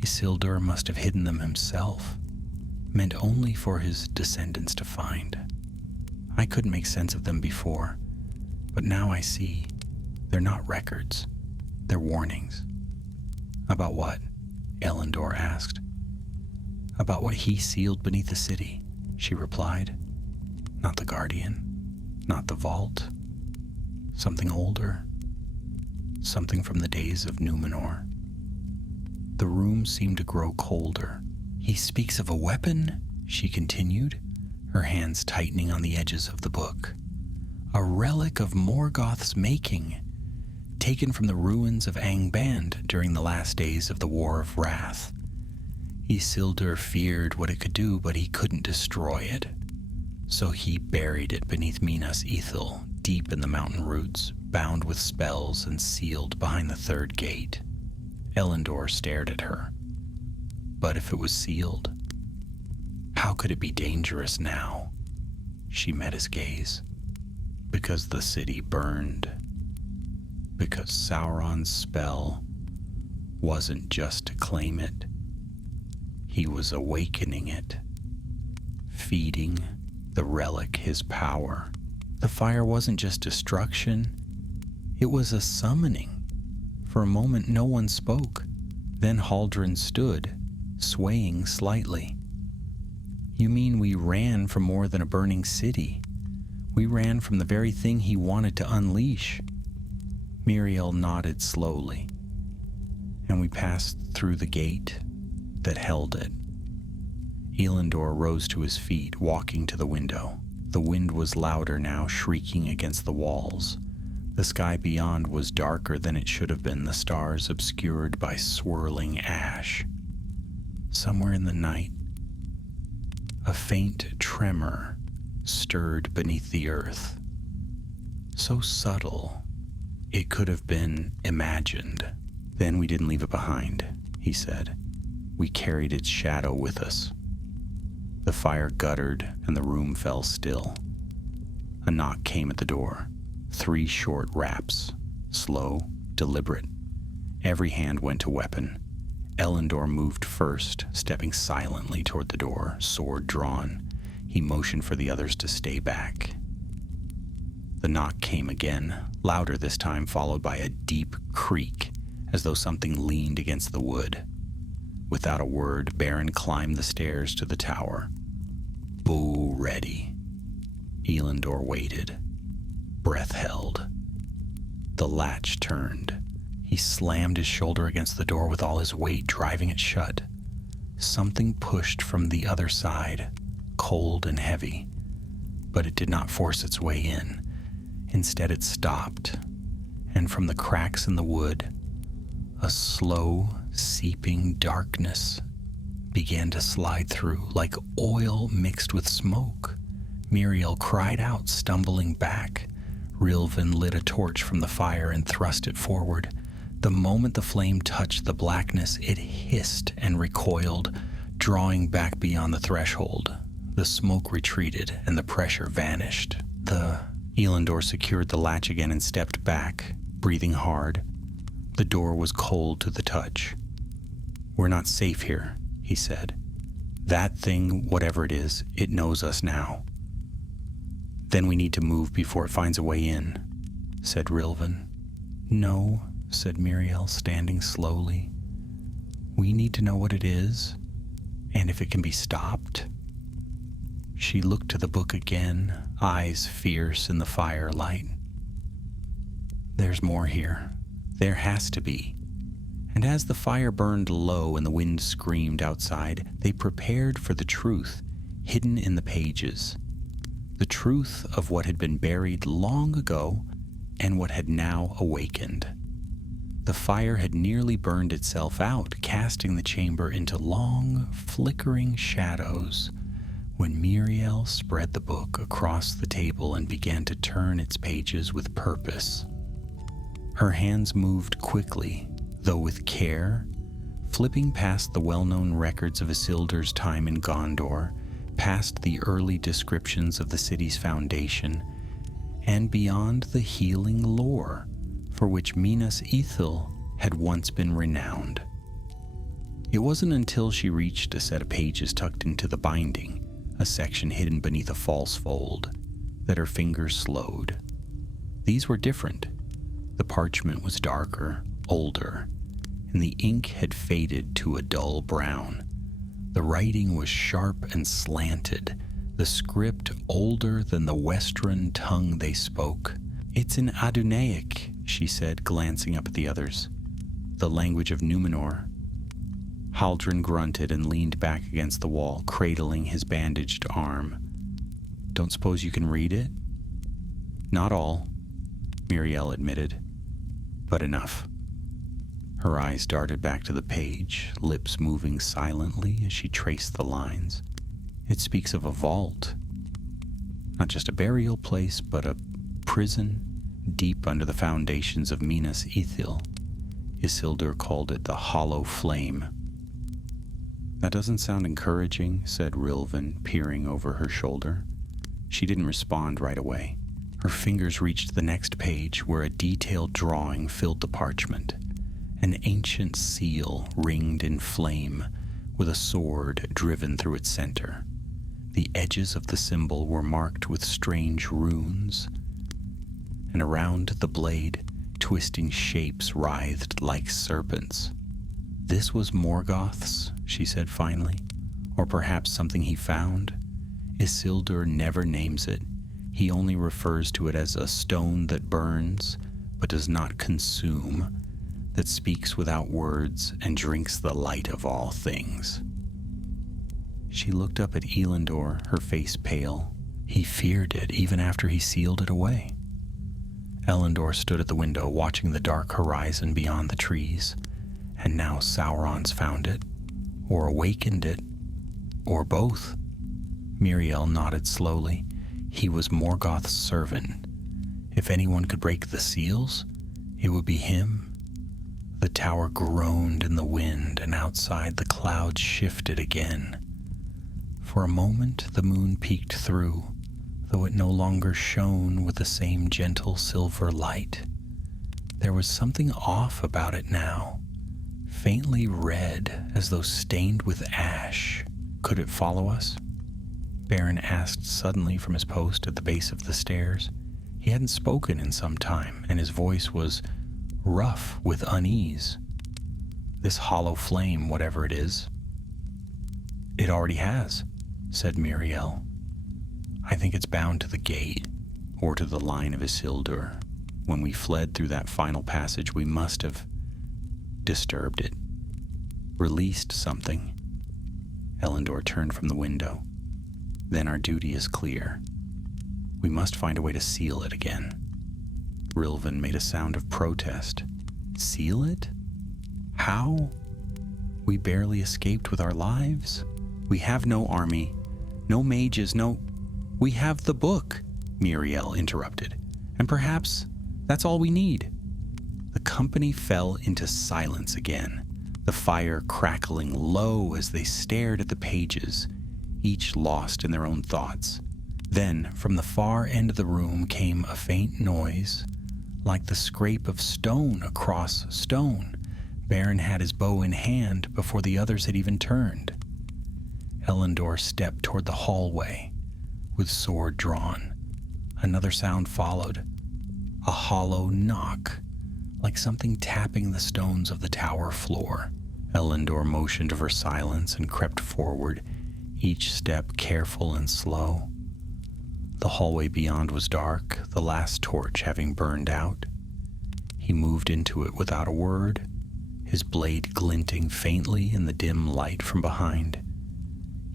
Isildur must have hidden them himself, meant only for his descendants to find. I couldn't make sense of them before, but now I see. They're not records. They're warnings." "About what?" Elendor asked. "About what he sealed beneath the city," she replied. "Not the Guardian, not the Vault. Something older. Something from the days of Numenor." The room seemed to grow colder. "He speaks of a weapon," she continued, her hands tightening on the edges of the book. "A relic of Morgoth's making, taken from the ruins of Angband during the last days of the War of Wrath. Isildur feared what it could do, but he couldn't destroy it. So he buried it beneath Minas Ithil, deep in the mountain roots, bound with spells and sealed behind the third gate." Elendor stared at her. "But if it was sealed, how could it be dangerous now?" She met his gaze. "Because the city burned. Because Sauron's spell wasn't just to claim it. He was awakening it, feeding the relic his power. The fire wasn't just destruction, it was a summoning." For a moment no one spoke. Then Haldren stood, swaying slightly. "You mean we ran from more than a burning city? We ran from the very thing he wanted to unleash?" Miriel nodded slowly. "And we passed through the gate that held it." Elendor rose to his feet, walking to the window. The wind was louder now, shrieking against the walls. The sky beyond was darker than it should have been, the stars obscured by swirling ash. Somewhere in the night, a faint tremor stirred beneath the earth. So subtle, It could have been imagined. Then we didn't leave it behind, he said. We carried its shadow with us. The fire guttered and the room fell still. A knock came at the door. 3 short raps, slow, deliberate. Every hand went to weapon. Elendor moved first, stepping silently toward the door, sword drawn. He motioned for the others to stay back. The knock came again, louder this time, followed by a deep creak, as though something leaned against the wood. Without a word, Baron climbed the stairs to the tower. Bow ready. Elendor waited. Breath held. The latch turned. He slammed his shoulder against the door with all his weight, driving it shut. Something pushed from the other side, cold and heavy, but it did not force its way in. Instead, it stopped, and from the cracks in the wood, a slow, seeping darkness began to slide through, like oil mixed with smoke. Miriel cried out, stumbling back. Rilvan lit a torch from the fire and thrust it forward. The moment the flame touched the blackness, it hissed and recoiled, drawing back beyond the threshold. The smoke retreated, and the pressure vanished. Elendor secured the latch again and stepped back, breathing hard. The door was cold to the touch. "We're not safe here," he said. "That thing, whatever it is, it knows us now. Then we need to move before it finds a way in," said Rilvan. "No," said Miriel, standing slowly. "We need to know what it is, and if it can be stopped." She looked to the book again, eyes fierce in the firelight. "There's more here. There has to be." And as the fire burned low and the wind screamed outside, they prepared for the truth hidden in the pages. The truth of what had been buried long ago and what had now awakened. The fire had nearly burned itself out, casting the chamber into long, flickering shadows, when Miriel spread the book across the table and began to turn its pages with purpose. Her hands moved quickly, though with care, flipping past the well-known records of Isildur's time in Gondor, past the early descriptions of the city's foundation, and beyond the healing lore for which Minas Ithil had once been renowned. It wasn't until she reached a set of pages tucked into the binding, a section hidden beneath a false fold, that her fingers slowed. These were different. The parchment was darker, older, and the ink had faded to a dull brown. The writing was sharp and slanted, the script older than the Westron tongue they spoke. "It's in Adunaic," she said, glancing up at the others. "The language of Numenor." Haldren grunted and leaned back against the wall, cradling his bandaged arm. "Don't suppose you can read it?" "Not all," Miriel admitted, "but enough." Her eyes darted back to the page, lips moving silently as she traced the lines. It speaks of a vault. Not just a burial place, but a prison deep under the foundations of Minas Ithil. Isildur called it the Hollow Flame. "That doesn't sound encouraging," said Rilvan, peering over her shoulder. She didn't respond right away. Her fingers reached the next page, where a detailed drawing filled the parchment. An ancient seal ringed in flame, with a sword driven through its center. The edges of the symbol were marked with strange runes, and around the blade, twisting shapes writhed like serpents. "This was Morgoth's," she said finally, "or perhaps something he found. Isildur never names it. He only refers to it as a stone that burns, but does not consume, that speaks without words and drinks the light of all things." She looked up at Elendor, her face pale. He feared it even after he sealed it away. Elendor stood at the window, watching the dark horizon beyond the trees. And now Sauron's found it, or awakened it, or both. Miriel nodded slowly. He was Morgoth's servant. If anyone could break the seals, It would be him. The tower groaned in the wind, and outside the clouds shifted again. For a moment the moon peeked through, though it no longer shone with the same gentle silver light. There was something off about it now, faintly red, as though stained with ash. Could it follow us? Baron asked suddenly from his post at the base of the stairs. He hadn't spoken in some time, and his voice was rough with unease. This hollow flame, whatever it is. It already has, said Muriel. I think it's bound to the gate, or to the line of Isildur. When we fled through that final passage, we must have disturbed it, released something. Elendor turned from the window. Then our duty is clear. We must find a way to seal it again. Rilvan made a sound of protest. Seal it? How? We barely escaped with our lives. We have no army, no mages, no... We have the book, Muriel interrupted. And perhaps that's all we need. The company fell into silence again, the fire crackling low as they stared at the pages, each lost in their own thoughts. Then, from the far end of the room came a faint noise, like the scrape of stone across stone. Baron had his bow in hand before the others had even turned. Elendor stepped toward the hallway, with sword drawn. Another sound followed, a hollow knock, like something tapping the stones of the tower floor. Elendor motioned for silence and crept forward, each step careful and slow. The hallway beyond was dark, the last torch having burned out. He moved into it without a word, his blade glinting faintly in the dim light from behind.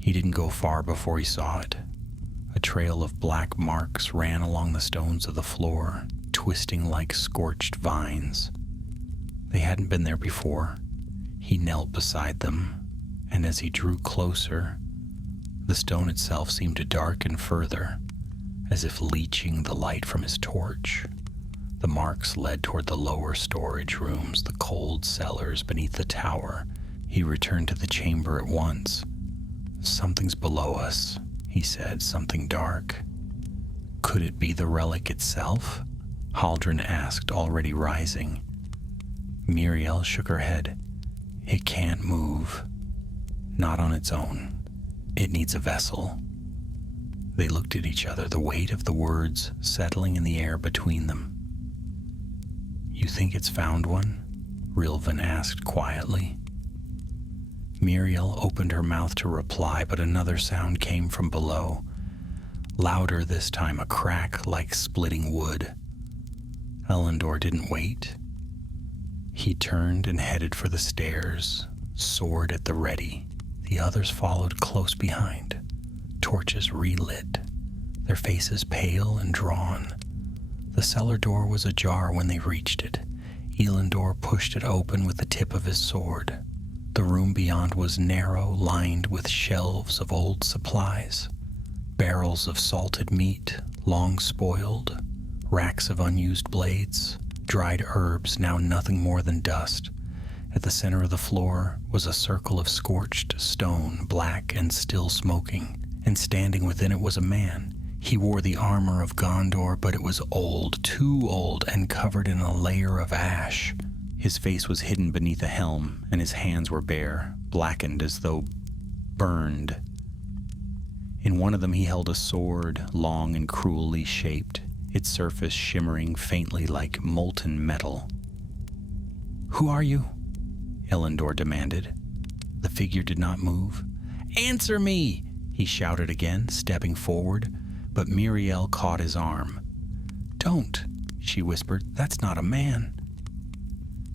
He didn't go far before he saw it. A trail of black marks ran along the stones of the floor, twisting like scorched vines. They hadn't been there before. He knelt beside them, and as he drew closer, the stone itself seemed to darken further, as if leeching the light from his torch. The marks led toward the lower storage rooms, the cold cellars beneath the tower. He returned to the chamber at once. Something's below us, he said, something dark. Could it be the relic itself? Haldren asked, already rising. Muriel shook her head. It can't move. Not on its own. It needs a vessel. They looked at each other, the weight of the words settling in the air between them. You think it's found one? Rilvan asked quietly. Muriel opened her mouth to reply, but another sound came from below. Louder this time, a crack like splitting wood. Elendor didn't wait. He turned and headed for the stairs, sword at the ready. The others followed close behind, torches relit, their faces pale and drawn. The cellar door was ajar when they reached it. Elendor pushed it open with the tip of his sword. The room beyond was narrow, lined with shelves of old supplies, barrels of salted meat, long spoiled, racks of unused blades, dried herbs, now nothing more than dust. At the center of the floor was a circle of scorched stone, black and still smoking, and standing within it was a man. He wore the armor of Gondor, but it was old, too old, and covered in a layer of ash. His face was hidden beneath a helm, and his hands were bare, blackened as though burned. In one of them he held a sword, long and cruelly shaped, its surface shimmering faintly like molten metal. "Who are you?" Elendor demanded. The figure did not move. "Answer me!" he shouted again, stepping forward, but Muriel caught his arm. "Don't," she whispered. "That's not a man."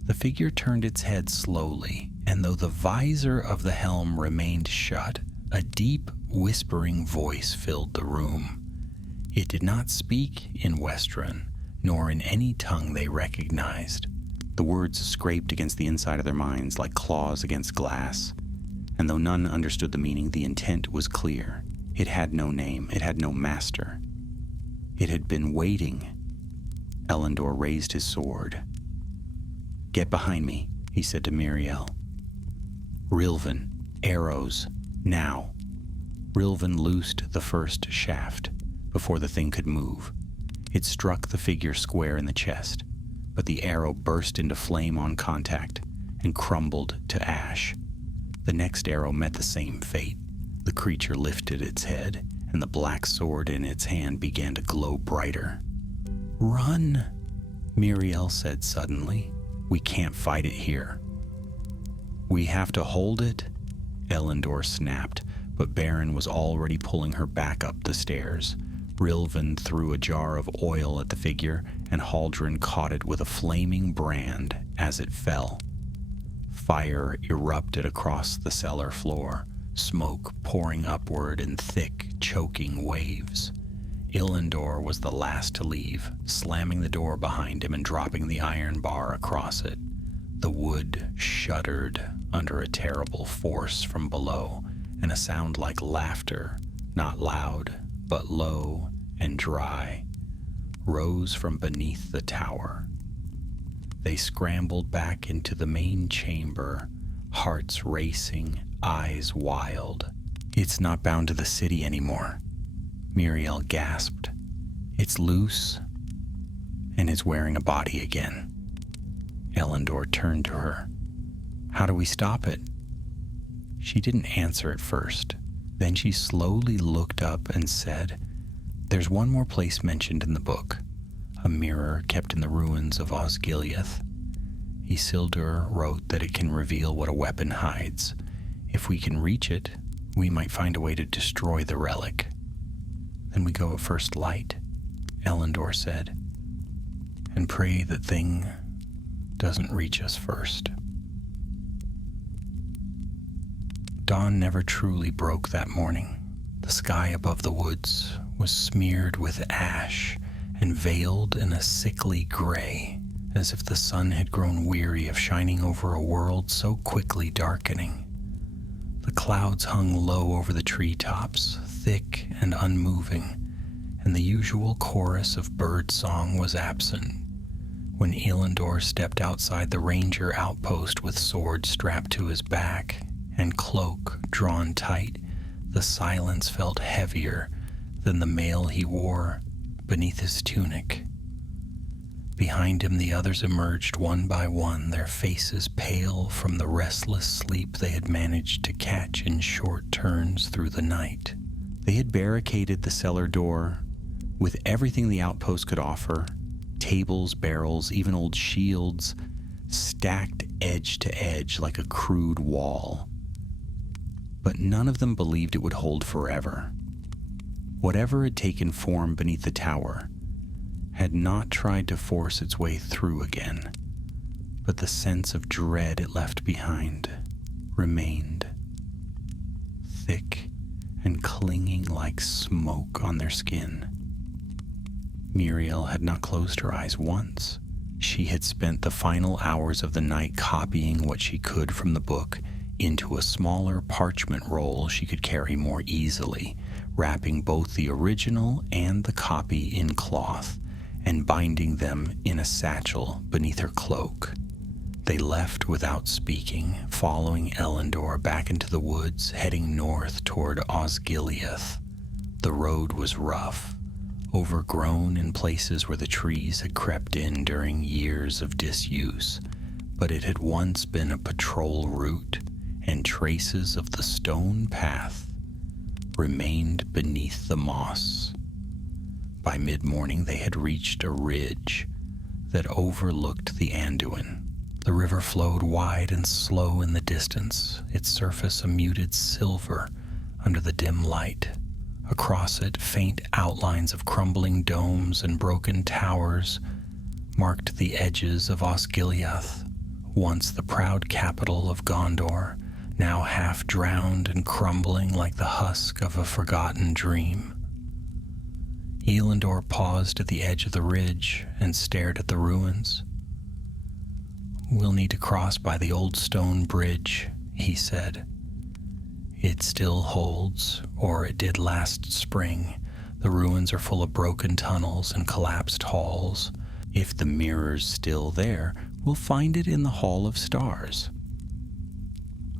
The figure turned its head slowly, and though the visor of the helm remained shut, a deep, whispering voice filled the room. It did not speak in Westron, nor in any tongue they recognized. The words scraped against the inside of their minds like claws against glass, and though none understood the meaning, the intent was clear. It had no name, it had no master. It had been waiting. Elendor raised his sword. "Get behind me," he said to Miriel. "Rilvan, arrows, now." Rilvan loosed the first shaft before the thing could move. It struck the figure square in the chest, but the arrow burst into flame on contact and crumbled to ash. The next arrow met the same fate. The creature lifted its head, and the black sword in its hand began to glow brighter. "Run," Miriel said suddenly. "We can't fight it here." "We have to hold it," Elendor snapped, but Baron was already pulling her back up the stairs. Rilvan threw a jar of oil at the figure, and Haldren caught it with a flaming brand as it fell. Fire erupted across the cellar floor, smoke pouring upward in thick, choking waves. Elendor was the last to leave, slamming the door behind him and dropping the iron bar across it. The wood shuddered under a terrible force from below, and a sound like laughter, not loud, but low and dry, rose from beneath the tower. They scrambled back into the main chamber, hearts racing, eyes wild. "It's not bound to the city anymore," Miriel gasped. "It's loose and is wearing a body again." Elendor turned to her. "How do we stop it?" She didn't answer at first. Then she slowly looked up and said, "There's one more place mentioned in the book, a mirror kept in the ruins of Osgiliath. Isildur wrote that it can reveal what a weapon hides. If we can reach it, we might find a way to destroy the relic." "Then we go at first light," Elendor said, "and pray the thing doesn't reach us first." Dawn never truly broke that morning. The sky above the woods was smeared with ash and veiled in a sickly gray, as if the sun had grown weary of shining over a world so quickly darkening. The clouds hung low over the treetops, thick and unmoving, and the usual chorus of bird song was absent. When Elendor stepped outside the ranger outpost with sword strapped to his back and cloak drawn tight, the silence felt heavier than the mail he wore beneath his tunic. Behind him, the others emerged one by one, their faces pale from the restless sleep they had managed to catch in short turns through the night. They had barricaded the cellar door with everything the outpost could offer: tables, barrels, even old shields, stacked edge to edge like a crude wall. But none of them believed it would hold forever. Whatever had taken form beneath the tower had not tried to force its way through again, but the sense of dread it left behind remained, thick and clinging like smoke on their skin. Miriel had not closed her eyes once. She had spent the final hours of the night copying what she could from the book into a smaller parchment roll she could carry more easily, wrapping both the original and the copy in cloth, and binding them in a satchel beneath her cloak. They left without speaking, following Elendor back into the woods, heading north toward Osgiliath. The road was rough, overgrown in places where the trees had crept in during years of disuse, but it had once been a patrol route, and traces of the stone path remained beneath the moss. By mid-morning, they had reached a ridge that overlooked the Anduin. The river flowed wide and slow in the distance, its surface a muted silver under the dim light. Across it, faint outlines of crumbling domes and broken towers marked the edges of Osgiliath, once the proud capital of Gondor, now half drowned and crumbling like the husk of a forgotten dream. Elendor paused at the edge of the ridge and stared at the ruins. "We'll need to cross by the old stone bridge," he said. "It still holds, or it did last spring. The ruins are full of broken tunnels and collapsed halls. If the mirror's still there, We'll find it in the Hall of Stars."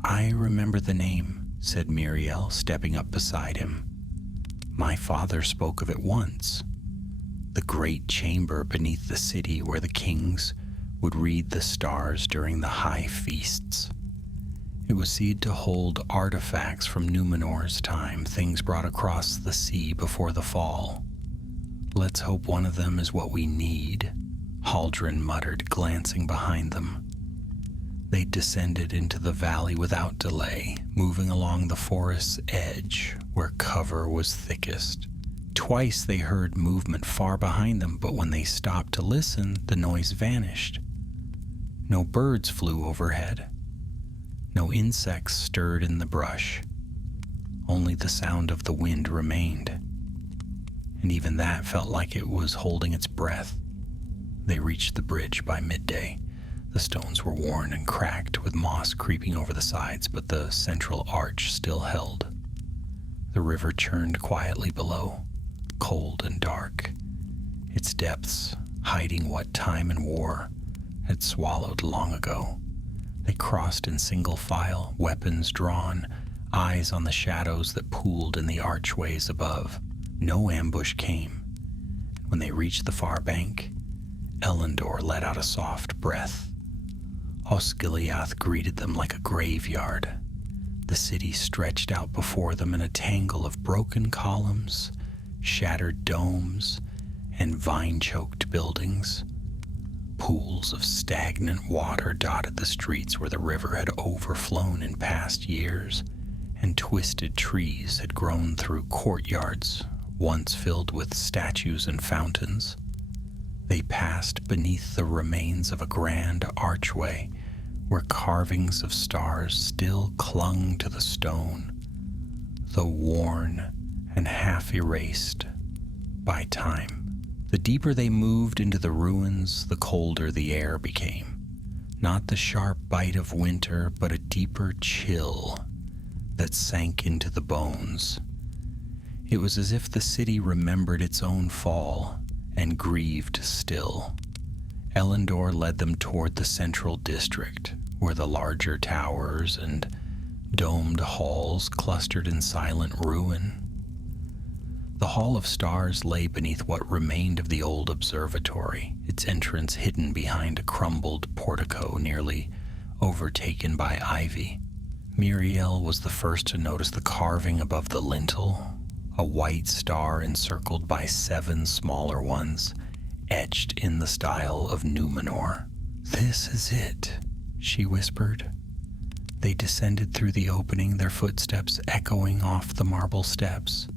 "I remember the name," said Muriel, stepping up beside him. "My father spoke of it once. The great chamber beneath the city where the kings would read the stars during the high feasts. It was said to hold artifacts from Numenor's time, things brought across the sea before the fall. Let's hope one of them is what we need," Haldren muttered, glancing behind them. They descended into the valley without delay, moving along the forest's edge where cover was thickest. Twice they heard movement far behind them, but when they stopped to listen, the noise vanished. No birds flew overhead. No insects stirred in the brush. Only the sound of the wind remained. And even that felt like it was holding its breath. They reached the bridge by midday. The stones were worn and cracked, with moss creeping over the sides, but the central arch still held. The river churned quietly below, cold and dark, its depths hiding what time and war had swallowed long ago. They crossed in single file, weapons drawn, eyes on the shadows that pooled in the archways above. No ambush came. When they reached the far bank, Elendor let out a soft breath. Osgiliath greeted them like a graveyard. The city stretched out before them in a tangle of broken columns, shattered domes, and vine-choked buildings. Pools of stagnant water dotted the streets where the river had overflown in past years, and twisted trees had grown through courtyards once filled with statues and fountains. They passed beneath the remains of a grand archway where carvings of stars still clung to the stone, though worn and half erased by time. The deeper they moved into the ruins, the colder the air became. Not the sharp bite of winter, but a deeper chill that sank into the bones. It was as if the city remembered its own fall and grieved still. Elendor led them toward the central district, where the larger towers and domed halls clustered in silent ruin. The Hall of Stars lay beneath what remained of the old observatory, its entrance hidden behind a crumbled portico nearly overtaken by ivy. Muriel was the first to notice the carving above the lintel, a white star encircled by 7 smaller ones, etched in the style of Numenor. "This is it," she whispered. They descended through the opening, their footsteps echoing off the marble steps.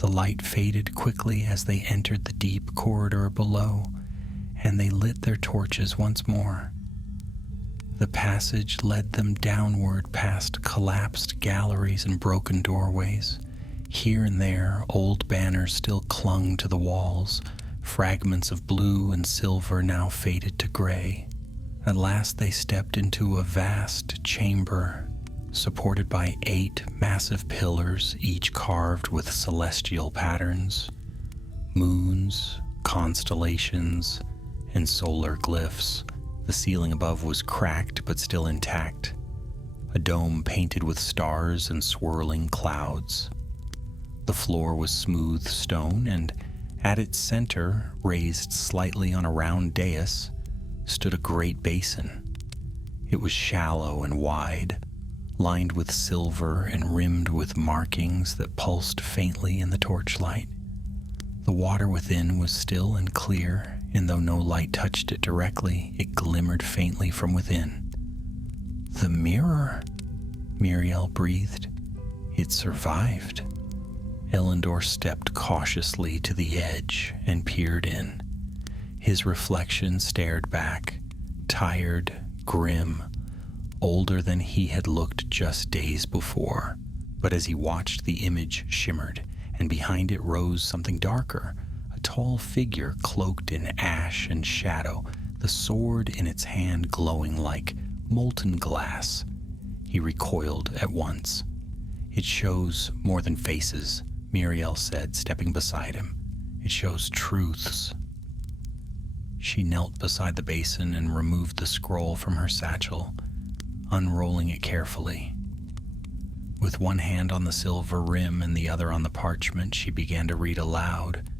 The light faded quickly as they entered the deep corridor below, and they lit their torches once more. The passage led them downward past collapsed galleries and broken doorways. Here and there, old banners still clung to the walls, fragments of blue and silver now faded to gray. At last they stepped into a vast chamber, supported by 8 massive pillars, each carved with celestial patterns, moons, constellations, and solar glyphs. The ceiling above was cracked but still intact, a dome painted with stars and swirling clouds. The floor was smooth stone, and at its center, raised slightly on a round dais, stood a great basin. It was shallow and wide, lined with silver and rimmed with markings that pulsed faintly in the torchlight. The water within was still and clear, and though no light touched it directly, it glimmered faintly from within. "The mirror," Muriel breathed. "It survived." Elendor stepped cautiously to the edge and peered in. His reflection stared back, tired, grim, older than he had looked just days before. But as he watched, the image shimmered, and behind it rose something darker, a tall figure cloaked in ash and shadow, the sword in its hand glowing like molten glass. He recoiled at once. "It shows more than faces," Muriel said, stepping beside him. "It shows truths." She knelt beside the basin and removed the scroll from her satchel, unrolling it carefully. With one hand on the silver rim and the other on the parchment, she began to read aloud.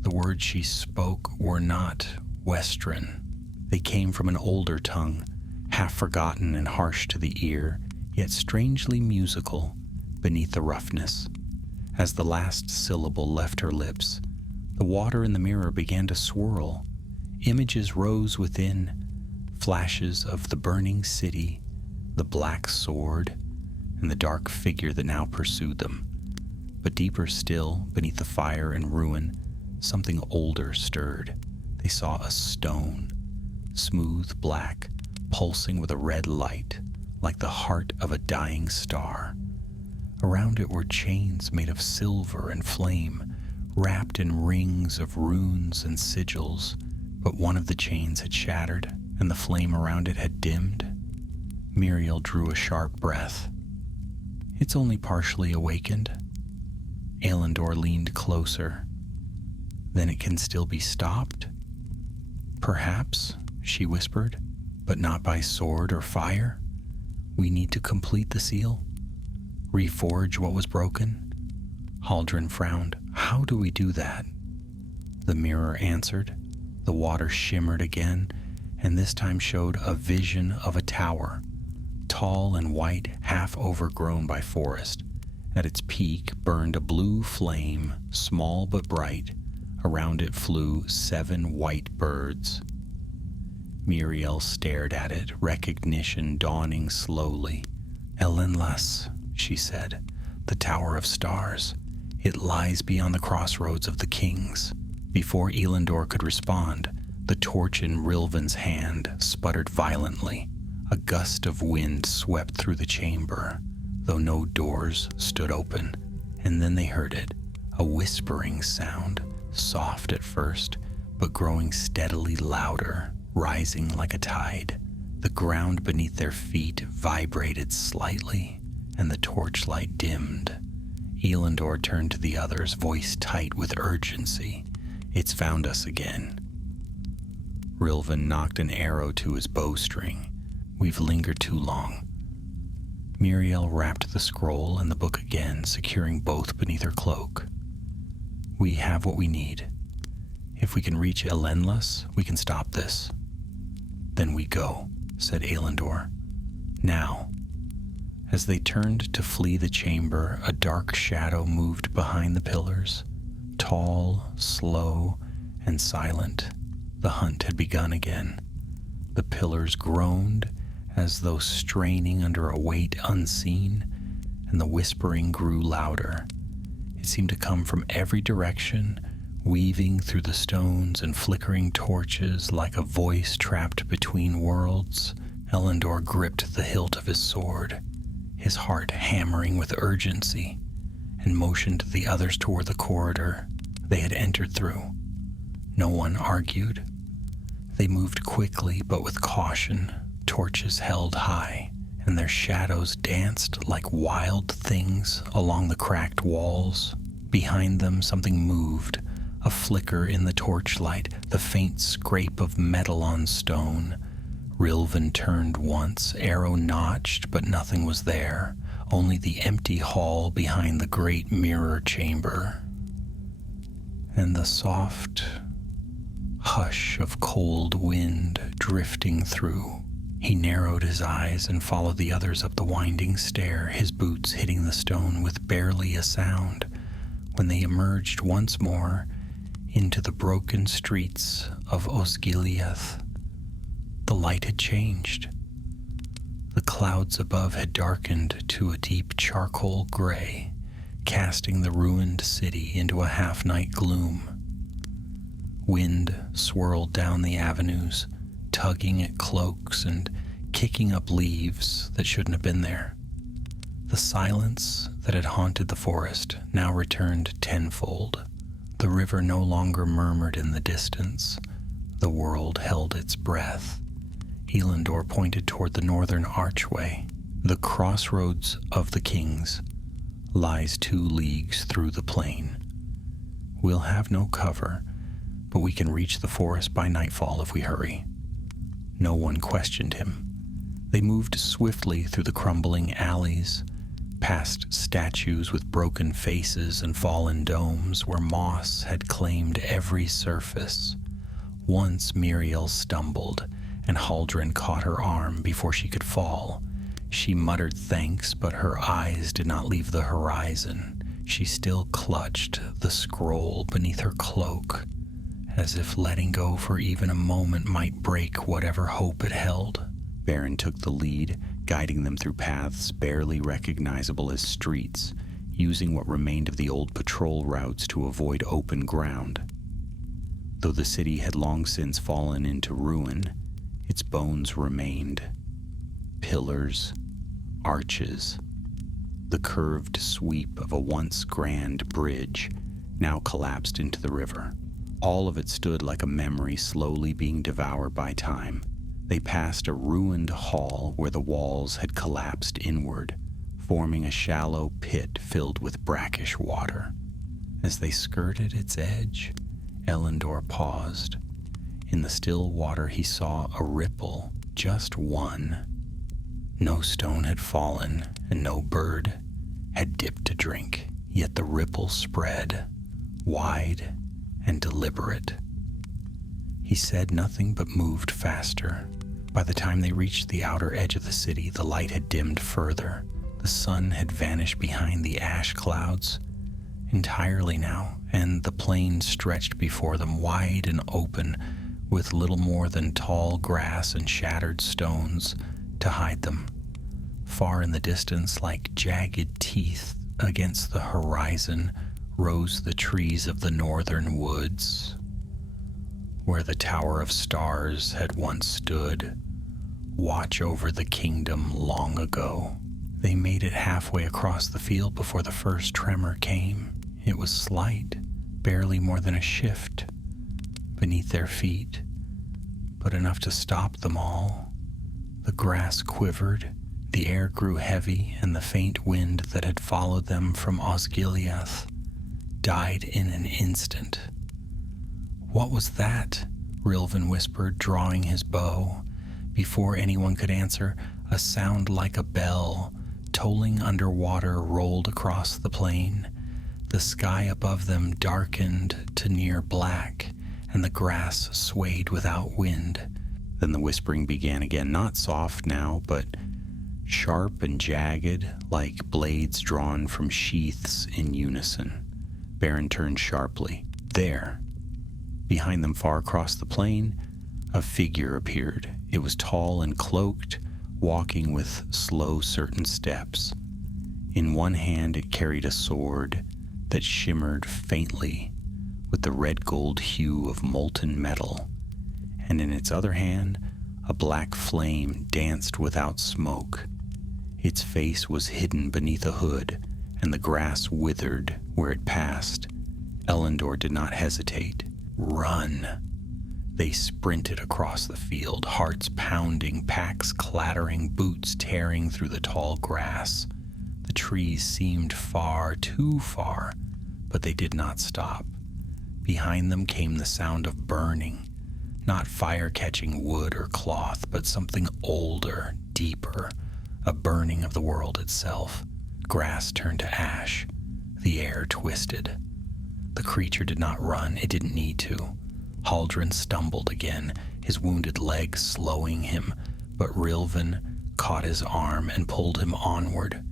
The words she spoke were not Westron. They came from an older tongue, half forgotten and harsh to the ear, yet strangely musical beneath the roughness. As the last syllable left her lips, the water in the mirror began to swirl. Images rose within, flashes of the burning city, the black sword, and the dark figure that now pursued them. But deeper still, beneath the fire and ruin, something older stirred. They saw a stone, smooth black, pulsing with a red light, like the heart of a dying star. Around it were chains made of silver and flame, wrapped in rings of runes and sigils, but one of the chains had shattered, and the flame around it had dimmed. Muriel drew a sharp breath. It's only partially awakened. Elendor leaned closer. Then it can still be stopped? Perhaps, she whispered, but not by sword or fire. We need to complete the seal, reforge what was broken. Haldren frowned. How do we do that? The mirror answered. The water shimmered again, and this time showed a vision of a tower, tall and white, half overgrown by forest. At its peak burned a blue flame, small but bright. Around it flew 7 white birds. Muriel stared at it, recognition dawning slowly. Elenlas, she said, the Tower of Stars. It lies beyond the crossroads of the kings. Before Elendor could respond, the torch in Rilvan's hand sputtered violently. A gust of wind swept through the chamber, though no doors stood open. And then they heard it, a whispering sound, soft at first, but growing steadily louder, rising like a tide. The ground beneath their feet vibrated slightly, and the torchlight dimmed. Elendor turned to the others, voice tight with urgency. It's found us again. Rilvan knocked an arrow to his bowstring. We've lingered too long. Muriel wrapped the scroll and the book again, securing both beneath her cloak. We have what we need. If we can reach Elenlas, we can stop this. Then we go, said Elendor. Now. As they turned to flee the chamber, a dark shadow moved behind the pillars. Tall, slow, and silent, the hunt had begun again. The pillars groaned as though straining under a weight unseen, and the whispering grew louder. It seemed to come from every direction, weaving through the stones and flickering torches like a voice trapped between worlds. Elendor gripped the hilt of his sword, his heart hammering with urgency, and motioned the others toward the corridor they had entered through. No one argued. They moved quickly but with caution, torches held high, and their shadows danced like wild things along the cracked walls. Behind them something moved, a flicker in the torchlight, the faint scrape of metal on stone. Rilvan turned once, arrow notched, but nothing was there, only the empty hall behind the great mirror chamber. And the soft hush of cold wind drifting through. He narrowed his eyes and followed the others up the winding stair, his boots hitting the stone with barely a sound. When they emerged once more into the broken streets of Osgiliath, the light had changed. The clouds above had darkened to a deep charcoal gray, casting the ruined city into a half-night gloom. Wind swirled down the avenues, tugging at cloaks and kicking up leaves that shouldn't have been there. The silence that had haunted the forest now returned tenfold. The river no longer murmured in the distance. The world held its breath. Elendor pointed toward the northern archway. The crossroads of the kings lies 2 leagues through the plain. We'll have no cover, but we can reach the forest by nightfall if we hurry." No one questioned him. They moved swiftly through the crumbling alleys, past statues with broken faces and fallen domes where moss had claimed every surface. Once Muriel stumbled, and Haldren caught her arm before she could fall. She muttered thanks, but her eyes did not leave the horizon. She still clutched the scroll beneath her cloak, as if letting go for even a moment might break whatever hope it held. Baron took the lead, guiding them through paths barely recognizable as streets, using what remained of the old patrol routes to avoid open ground. Though the city had long since fallen into ruin, its bones remained. Pillars, arches, the curved sweep of a once grand bridge, now collapsed into the river. All of it stood like a memory slowly being devoured by time. They passed a ruined hall where the walls had collapsed inward, forming a shallow pit filled with brackish water. As they skirted its edge, Elendor paused. In the still water he saw a ripple, just one. No stone had fallen, and no bird had dipped to drink, yet the ripple spread, wide and deliberate. He said nothing but moved faster. By the time they reached the outer edge of the city, the light had dimmed further. The sun had vanished behind the ash clouds entirely now, and the plain stretched before them wide and open, with little more than tall grass and shattered stones to hide them. Far in the distance, like jagged teeth against the horizon, rose the trees of the northern woods, where the Tower of Stars had once stood, watch over the kingdom long ago. They made it halfway across the field before the first tremor came. It was slight, barely more than a shift beneath their feet, but enough to stop them all. The grass quivered, the air grew heavy, and the faint wind that had followed them from Osgiliath died in an instant. "What was that?" Rilvan whispered, drawing his bow. Before anyone could answer, a sound like a bell, tolling underwater, rolled across the plain. The sky above them darkened to near black, and the grass swayed without wind. Then the whispering began again, not soft now, but sharp and jagged, like blades drawn from sheaths in unison. Baron turned sharply. There, behind them far across the plain, a figure appeared. It was tall and cloaked, walking with slow, certain steps. In one hand it carried a sword that shimmered faintly with the red-gold hue of molten metal, and in its other hand a black flame danced without smoke. Its face was hidden beneath a hood, and the grass withered where it passed. Elendor did not hesitate. "Run!" They sprinted across the field, hearts pounding, packs clattering, boots tearing through the tall grass. The trees seemed far, too far, but they did not stop. Behind them came the sound of burning, not fire-catching wood or cloth, but something older, deeper, a burning of the world itself. Grass turned to ash. The air twisted. The creature did not run. It didn't need to. Haldren stumbled again, his wounded leg slowing him, but Rilvan caught his arm and pulled him onward.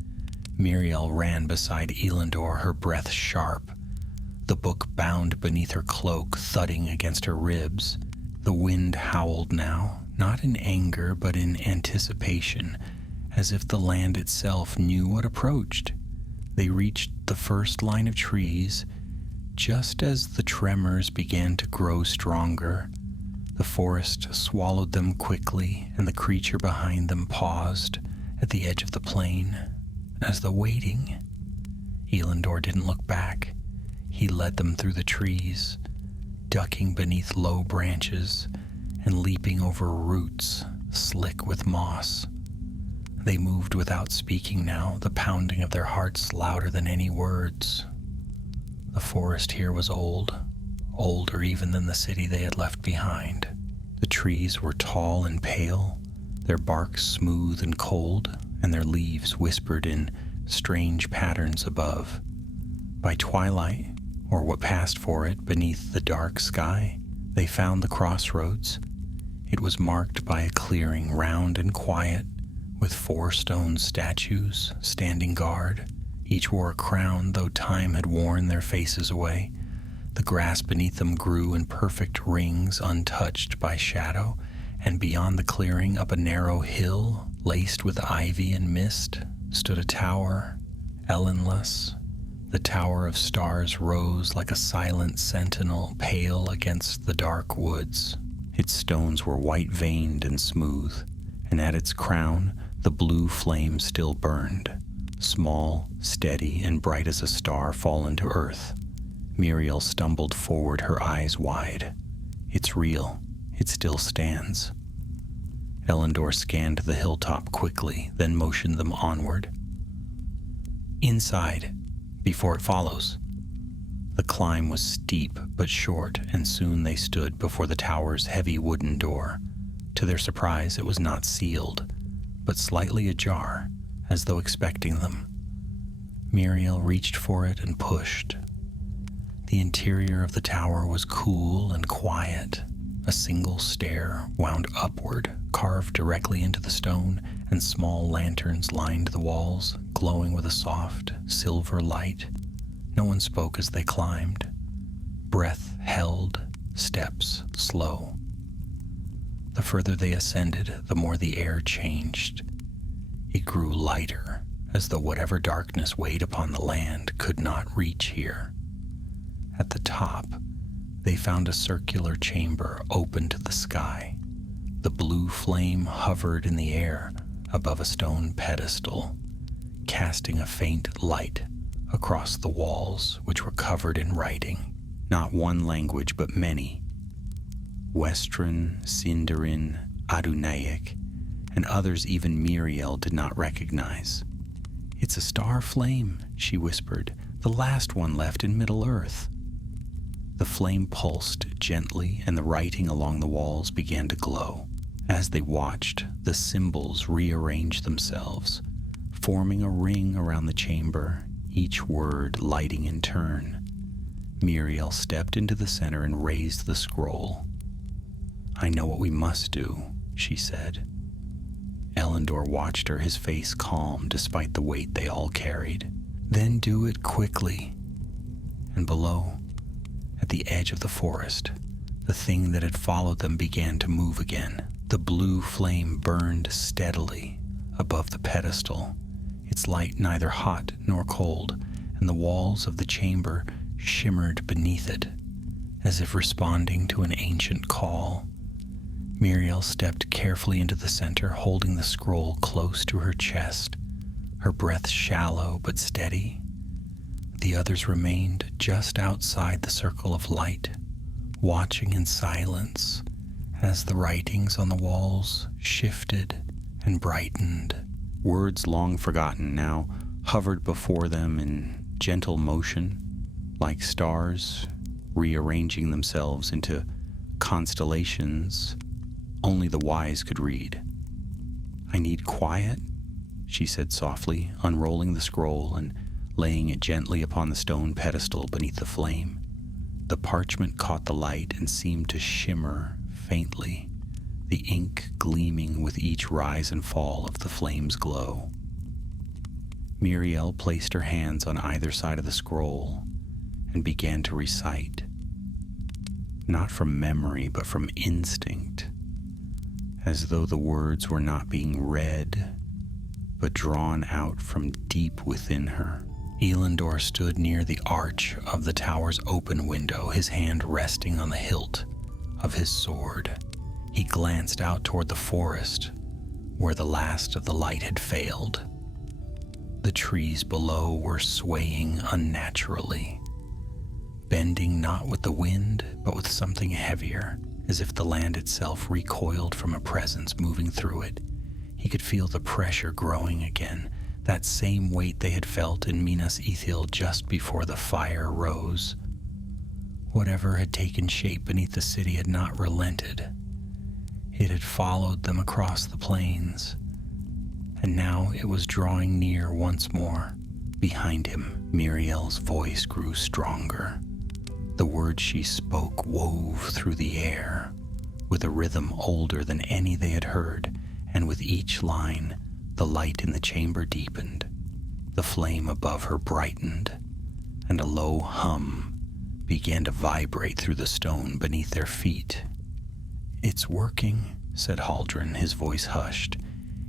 Muriel ran beside Elendor, her breath sharp, the book bound beneath her cloak, thudding against her ribs. The wind howled now, not in anger, but in anticipation, as if the land itself knew what approached. They reached the first line of trees. Just as the tremors began to grow stronger, the forest swallowed them quickly, and the creature behind them paused at the edge of the plain, as though waiting. Elendor didn't look back. He led them through the trees, ducking beneath low branches and leaping over roots slick with moss. They moved without speaking now, the pounding of their hearts louder than any words. The forest here was old, older even than the city they had left behind. The trees were tall and pale, their bark smooth and cold, and their leaves whispered in strange patterns above. By twilight, or what passed for it beneath the dark sky, they found the crossroads. It was marked by a clearing round and quiet, with 4 stone statues standing guard. Each wore a crown, though time had worn their faces away. The grass beneath them grew in perfect rings, untouched by shadow, and beyond the clearing, up a narrow hill, laced with ivy and mist, stood a tower, ellenless. The Tower of Stars rose like a silent sentinel, pale against the dark woods. Its stones were white-veined and smooth, and at its crown the blue flame still burned, small, steady, and bright as a star fallen to earth. Muriel stumbled forward, her eyes wide. It's real. It still stands. Elendor scanned the hilltop quickly, then motioned them onward. Inside, before it follows. The climb was steep but short, and soon they stood before the tower's heavy wooden door. To their surprise, it was not sealed, but slightly ajar, as though expecting them. Muriel reached for it and pushed. The interior of the tower was cool and quiet. A single stair wound upward, carved directly into the stone, and small lanterns lined the walls, glowing with a soft, silver light. No one spoke as they climbed. Breath held, steps slow. The further they ascended, the more the air changed. It grew lighter, as though whatever darkness weighed upon the land could not reach here. At the top, they found a circular chamber open to the sky. The blue flame hovered in the air above a stone pedestal, casting a faint light across the walls, which were covered in writing. Not one language, but many. Western, Sindarin, Adunaic, and others even Muriel did not recognize. "It's a star flame," she whispered, "the last one left in Middle-earth." The flame pulsed gently, and the writing along the walls began to glow. As they watched, the symbols rearranged themselves, forming a ring around the chamber, each word lighting in turn. Muriel stepped into the center and raised the scroll. "I know what we must do," she said. Elendor watched her, his face calm despite the weight they all carried. "Then do it quickly." And below, at the edge of the forest, the thing that had followed them began to move again. The blue flame burned steadily above the pedestal, its light neither hot nor cold, and the walls of the chamber shimmered beneath it, as if responding to an ancient call. Muriel stepped carefully into the center, holding the scroll close to her chest, her breath shallow but steady. The others remained just outside the circle of light, watching in silence as the writings on the walls shifted and brightened. Words long forgotten now hovered before them in gentle motion, like stars rearranging themselves into constellations only the wise could read. "I need quiet," she said softly, unrolling the scroll and laying it gently upon the stone pedestal beneath the flame. The parchment caught the light and seemed to shimmer faintly, the ink gleaming with each rise and fall of the flame's glow. Muriel placed her hands on either side of the scroll and began to recite, not from memory but from instinct, as though the words were not being read but drawn out from deep within her. Elendor stood near the arch of the tower's open window, his hand resting on the hilt of his sword. He glanced out toward the forest, where the last of the light had failed. The trees below were swaying unnaturally, bending not with the wind, but with something heavier, as if the land itself recoiled from a presence moving through it. He could feel the pressure growing again, that same weight they had felt in Minas Ithil just before the fire rose. Whatever had taken shape beneath the city had not relented. It had followed them across the plains, and now it was drawing near once more. Behind him, Muriel's voice grew stronger. The words she spoke wove through the air, with a rhythm older than any they had heard, and with each line, the light in the chamber deepened, the flame above her brightened, and a low hum began to vibrate through the stone beneath their feet. "It's working," said Haldren, his voice hushed.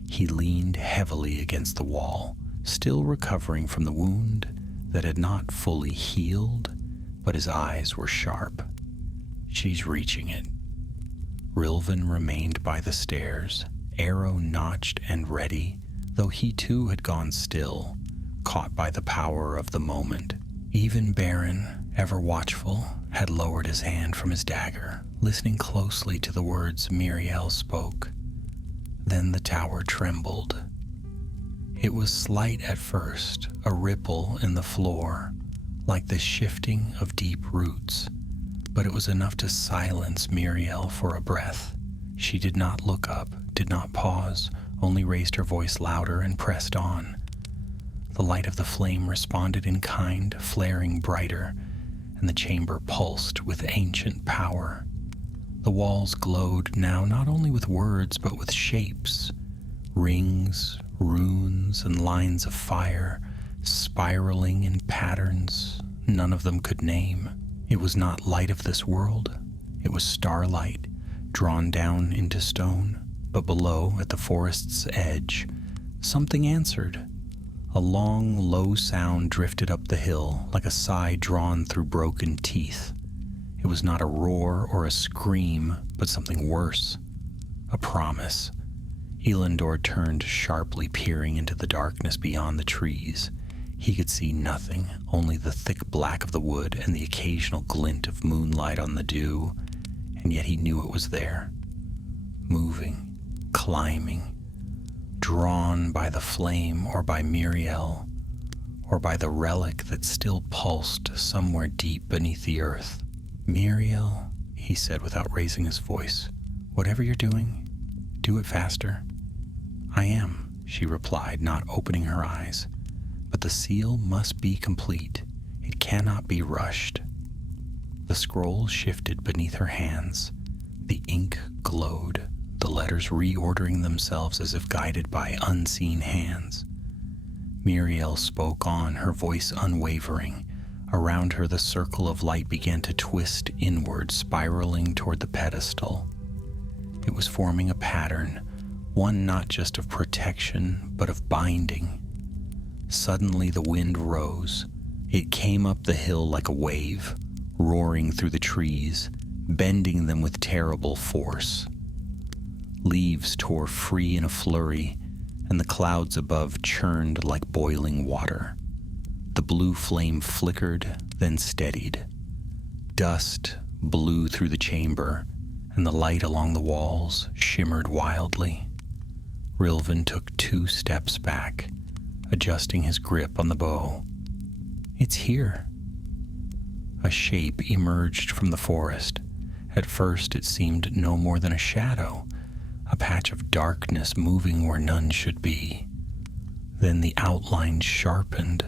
He leaned heavily against the wall, still recovering from the wound that had not fully healed, but his eyes were sharp. "She's reaching it." Rilvan remained by the stairs, arrow notched and ready, though he too had gone still, caught by the power of the moment. Even Baron, ever watchful, had lowered his hand from his dagger, listening closely to the words Muriel spoke. Then the tower trembled. It was slight at first, a ripple in the floor, like the shifting of deep roots, but it was enough to silence Muriel for a breath. She did not look up, did not pause, only raised her voice louder and pressed on. The light of the flame responded in kind, flaring brighter, and the chamber pulsed with ancient power. The walls glowed now not only with words but with shapes, rings, runes, and lines of fire, spiraling in patterns none of them could name. It was not light of this world, it was starlight, drawn down into stone, but below, at the forest's edge, something answered. A long, low sound drifted up the hill, like a sigh drawn through broken teeth. It was not a roar or a scream, but something worse. A promise. Elendor turned sharply, peering into the darkness beyond the trees. He could see nothing, only the thick black of the wood and the occasional glint of moonlight on the dew, and yet he knew it was there. Moving, climbing, drawn by the flame or by Muriel, or by the relic that still pulsed somewhere deep beneath the earth. "Muriel," he said without raising his voice, "whatever you're doing, do it faster." "I am," she replied, not opening her eyes. "But the seal must be complete. It cannot be rushed." The scroll shifted beneath her hands. The ink glowed, the letters reordering themselves as if guided by unseen hands. Muriel spoke on, her voice unwavering. Around her, the circle of light began to twist inward, spiraling toward the pedestal. It was forming a pattern, one not just of protection, but of binding. Suddenly the wind rose. It came up the hill like a wave, roaring through the trees, bending them with terrible force. Leaves tore free in a flurry, and the clouds above churned like boiling water. The blue flame flickered, then steadied. Dust blew through the chamber, and the light along the walls shimmered wildly. Rilvan took 2 steps back, adjusting his grip on the bow. "It's here." A shape emerged from the forest. At first it seemed no more than a shadow, a patch of darkness moving where none should be. Then the outline sharpened,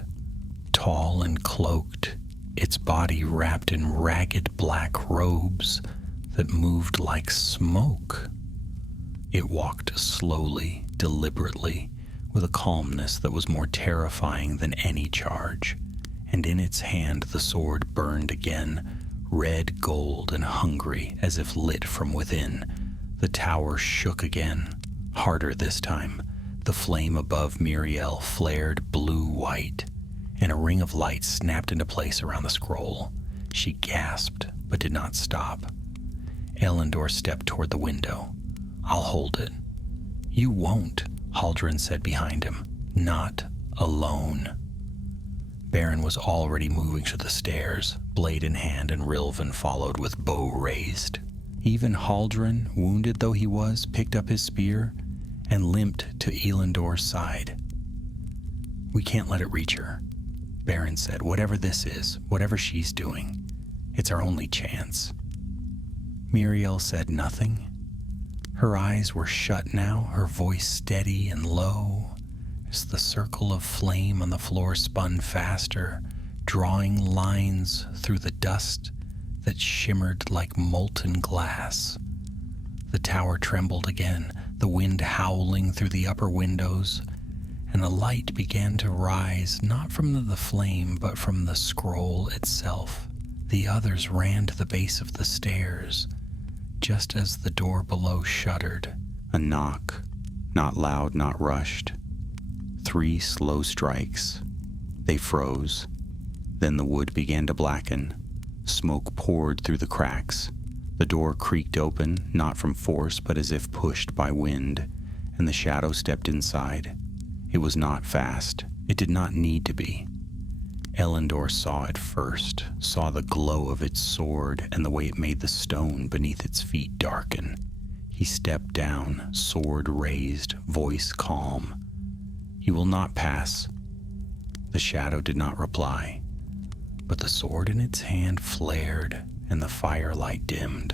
tall and cloaked, its body wrapped in ragged black robes that moved like smoke. It walked slowly, deliberately, with a calmness that was more terrifying than any charge, and in its hand the sword burned again, red gold and hungry as if lit from within. The tower shook again, harder this time. The flame above Muriel flared blue-white, and a ring of light snapped into place around the scroll. She gasped, but did not stop. Elendor stepped toward the window. "I'll hold it." "You won't," Haldren said behind him. "Not alone." Baron was already moving to the stairs, blade in hand, and Rilvan followed with bow raised. Even Haldren, wounded though he was, picked up his spear and limped to Elendor's side. "We can't let it reach her," Baron said. "Whatever this is, whatever she's doing, It's our only chance." Muriel said nothing. Her eyes were shut now, her voice steady and low, as the circle of flame on the floor spun faster, drawing lines through the dust that shimmered like molten glass. The tower trembled again, the wind howling through the upper windows, and a light began to rise, not from the flame, but from the scroll itself. The others ran to the base of the stairs, just as the door below shuddered. A knock, not loud, not rushed. 3 slow strikes. They froze. Then the wood began to blacken. Smoke poured through the cracks. The door creaked open, not from force, but as if pushed by wind, and the shadow stepped inside. It was not fast. It did not need to be. Elendor saw it first, saw the glow of its sword and the way it made the stone beneath its feet darken. He stepped down, sword raised, voice calm. "You will not pass." The shadow did not reply, but the sword in its hand flared and the firelight dimmed.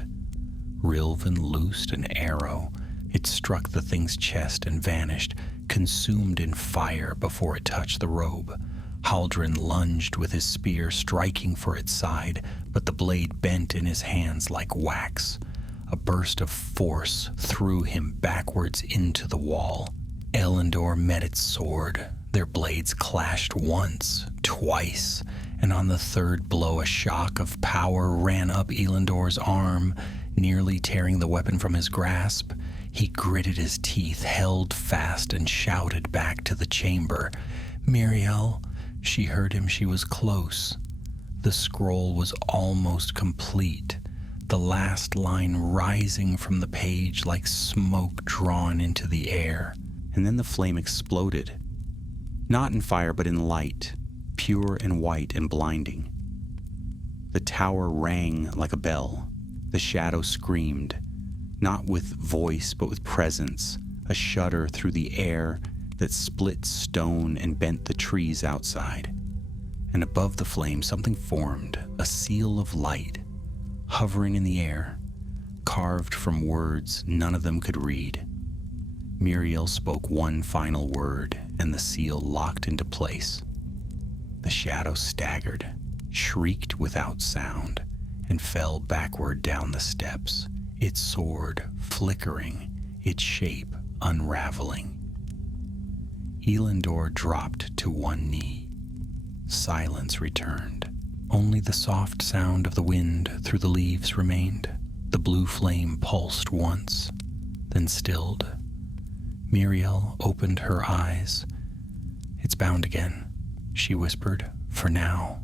Rilvan loosed an arrow. It struck the thing's chest and vanished, consumed in fire before it touched the robe. Haldren lunged with his spear, striking for its side, but the blade bent in his hands like wax. A burst of force threw him backwards into the wall. Elendor met its sword. Their blades clashed once, twice, and on the third blow a shock of power ran up Elendor's arm, nearly tearing the weapon from his grasp. He gritted his teeth, held fast, and shouted back to the chamber. "Muriel!" She heard him. She was close. The scroll was almost complete, the last line rising from the page like smoke drawn into the air. And then the flame exploded. Not in fire, but in light, pure and white and blinding. The tower rang like a bell. The shadow screamed, not with voice, but with presence, a shudder through the air that split stone and bent the trees outside. And above the flame, something formed, a seal of light, hovering in the air, carved from words none of them could read. Muriel spoke one final word, and the seal locked into place. The shadow staggered, shrieked without sound, and fell backward down the steps, its sword flickering, its shape unraveling. Elendor dropped to one knee. Silence returned. Only the soft sound of the wind through the leaves remained. The blue flame pulsed once, then stilled. Muriel opened her eyes. "It's bound again," she whispered, "for now."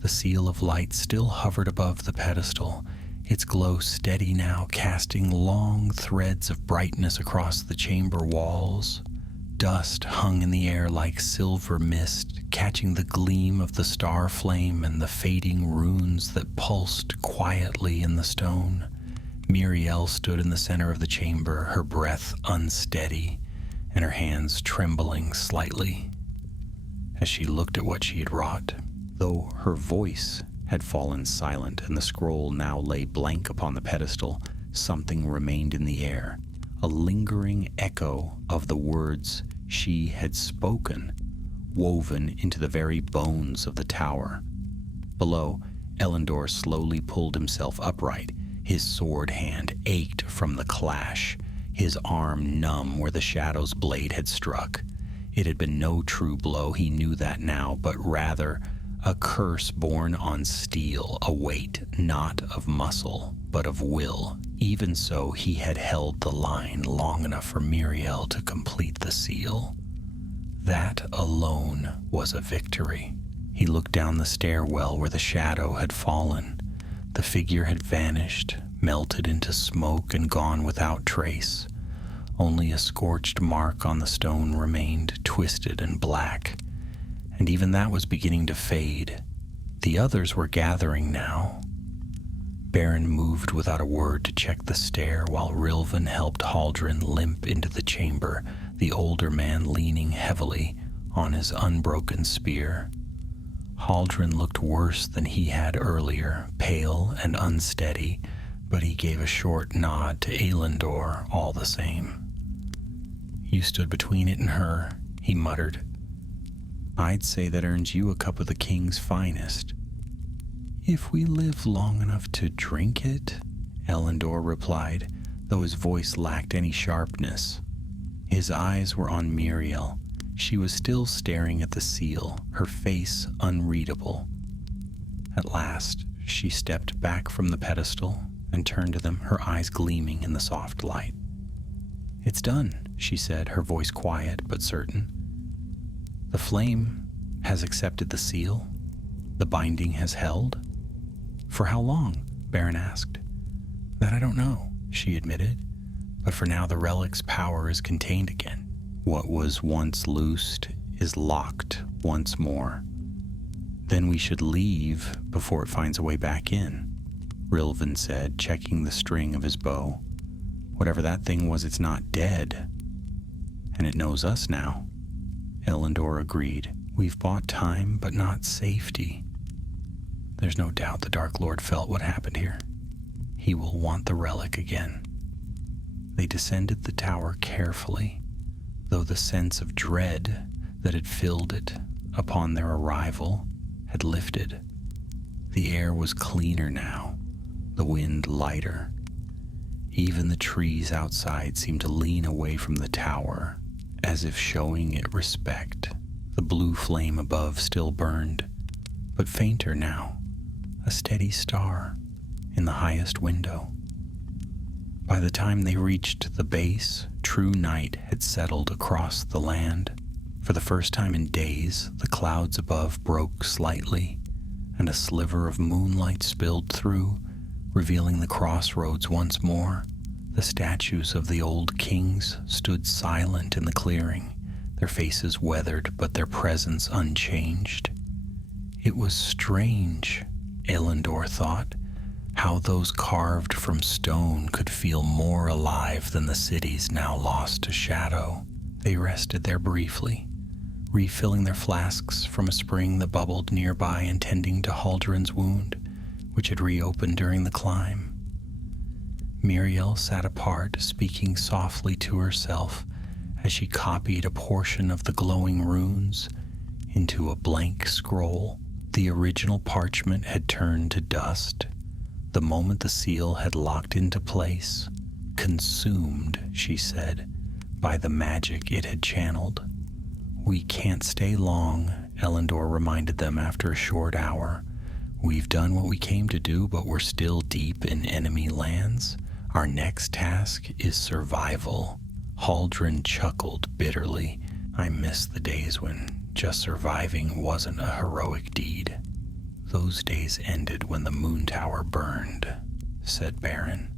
The seal of light still hovered above the pedestal, its glow steady now, casting long threads of brightness across the chamber walls. Dust hung in the air like silver mist, catching the gleam of the star flame and the fading runes that pulsed quietly in the stone. Muriel stood in the center of the chamber, her breath unsteady and her hands trembling slightly as she looked at what she had wrought. Though her voice had fallen silent and the scroll now lay blank upon the pedestal, something remained in the air, a lingering echo of the words she had spoken, woven into the very bones of the tower. Below, Elendor slowly pulled himself upright. His sword hand ached from the clash, his arm numb where the shadow's blade had struck. It had been no true blow, he knew that now, but rather a curse born on steel, a weight not of muscle, but of will. Even so, he had held the line long enough for Muriel to complete the seal. That alone was a victory. He looked down the stairwell where the shadow had fallen. The figure had vanished, melted into smoke and gone without trace. Only a scorched mark on the stone remained, twisted and black, and even that was beginning to fade. The others were gathering now. Baron moved without a word to check the stair while Rilvan helped Haldren limp into the chamber, the older man leaning heavily on his unbroken spear. Haldren looked worse than he had earlier, pale and unsteady, but he gave a short nod to Elendor all the same. "You stood between it and her," he muttered. "I'd say that earns you a cup of the king's finest." "If we live long enough to drink it," Elendor replied, though his voice lacked any sharpness. His eyes were on Miriel. She was still staring at the seal, her face unreadable. At last, she stepped back from the pedestal and turned to them, her eyes gleaming in the soft light. "It's done," she said, her voice quiet but certain. "The flame has accepted the seal. The binding has held." "For how long?" Baron asked. "That I don't know," she admitted, "but for now the relic's power is contained again. What was once loosed is locked once more. Then we should leave before it finds a way back in," Rilvan said, checking the string of his bow. "Whatever that thing was, it's not dead. And it knows us now." Elendor agreed. "We've bought time, but not safety. There's no doubt the Dark Lord felt what happened here. He will want the relic again." They descended the tower carefully, though the sense of dread that had filled it upon their arrival had lifted. The air was cleaner now, the wind lighter. Even the trees outside seemed to lean away from the tower, as if showing it respect. The blue flame above still burned, but fainter now, a steady star in the highest window. By the time they reached the base, true night had settled across the land. For the first time in days, the clouds above broke slightly, and a sliver of moonlight spilled through, revealing the crossroads once more. The statues of the old kings stood silent in the clearing, their faces weathered but their presence unchanged. It was strange, Elendor thought, how those carved from stone could feel more alive than the cities now lost to shadow. They rested there briefly, refilling their flasks from a spring that bubbled nearby and tending to Haldren's wound, which had reopened during the climb. Miriel sat apart, speaking softly to herself as she copied a portion of the glowing runes into a blank scroll. The original parchment had turned to dust the moment the seal had locked into place, consumed, she said, by the magic it had channeled. "We can't stay long," Elendor reminded them after a short hour. "We've done what we came to do, but we're still deep in enemy lands. Our next task is survival." Haldren chuckled bitterly. "I miss the days when just surviving wasn't a heroic deed." "Those days ended when the moon tower burned," said Baron.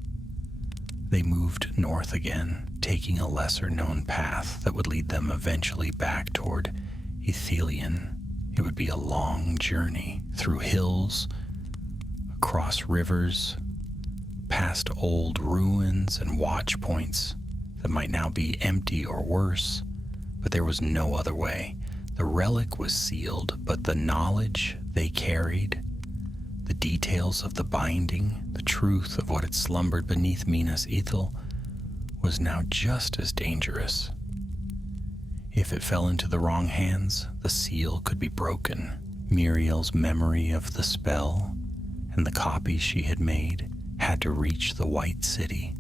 They moved north again, taking a lesser-known path that would lead them eventually back toward Ithilien. It would be a long journey through hills, across rivers, past old ruins and watch points that might now be empty or worse, but there was no other way. The relic was sealed, but the knowledge they carried, the details of the binding, the truth of what had slumbered beneath Minas Ithil, was now just as dangerous. If it fell into the wrong hands, the seal could be broken. Miriel's memory of the spell and the copy she had made had to reach the White City.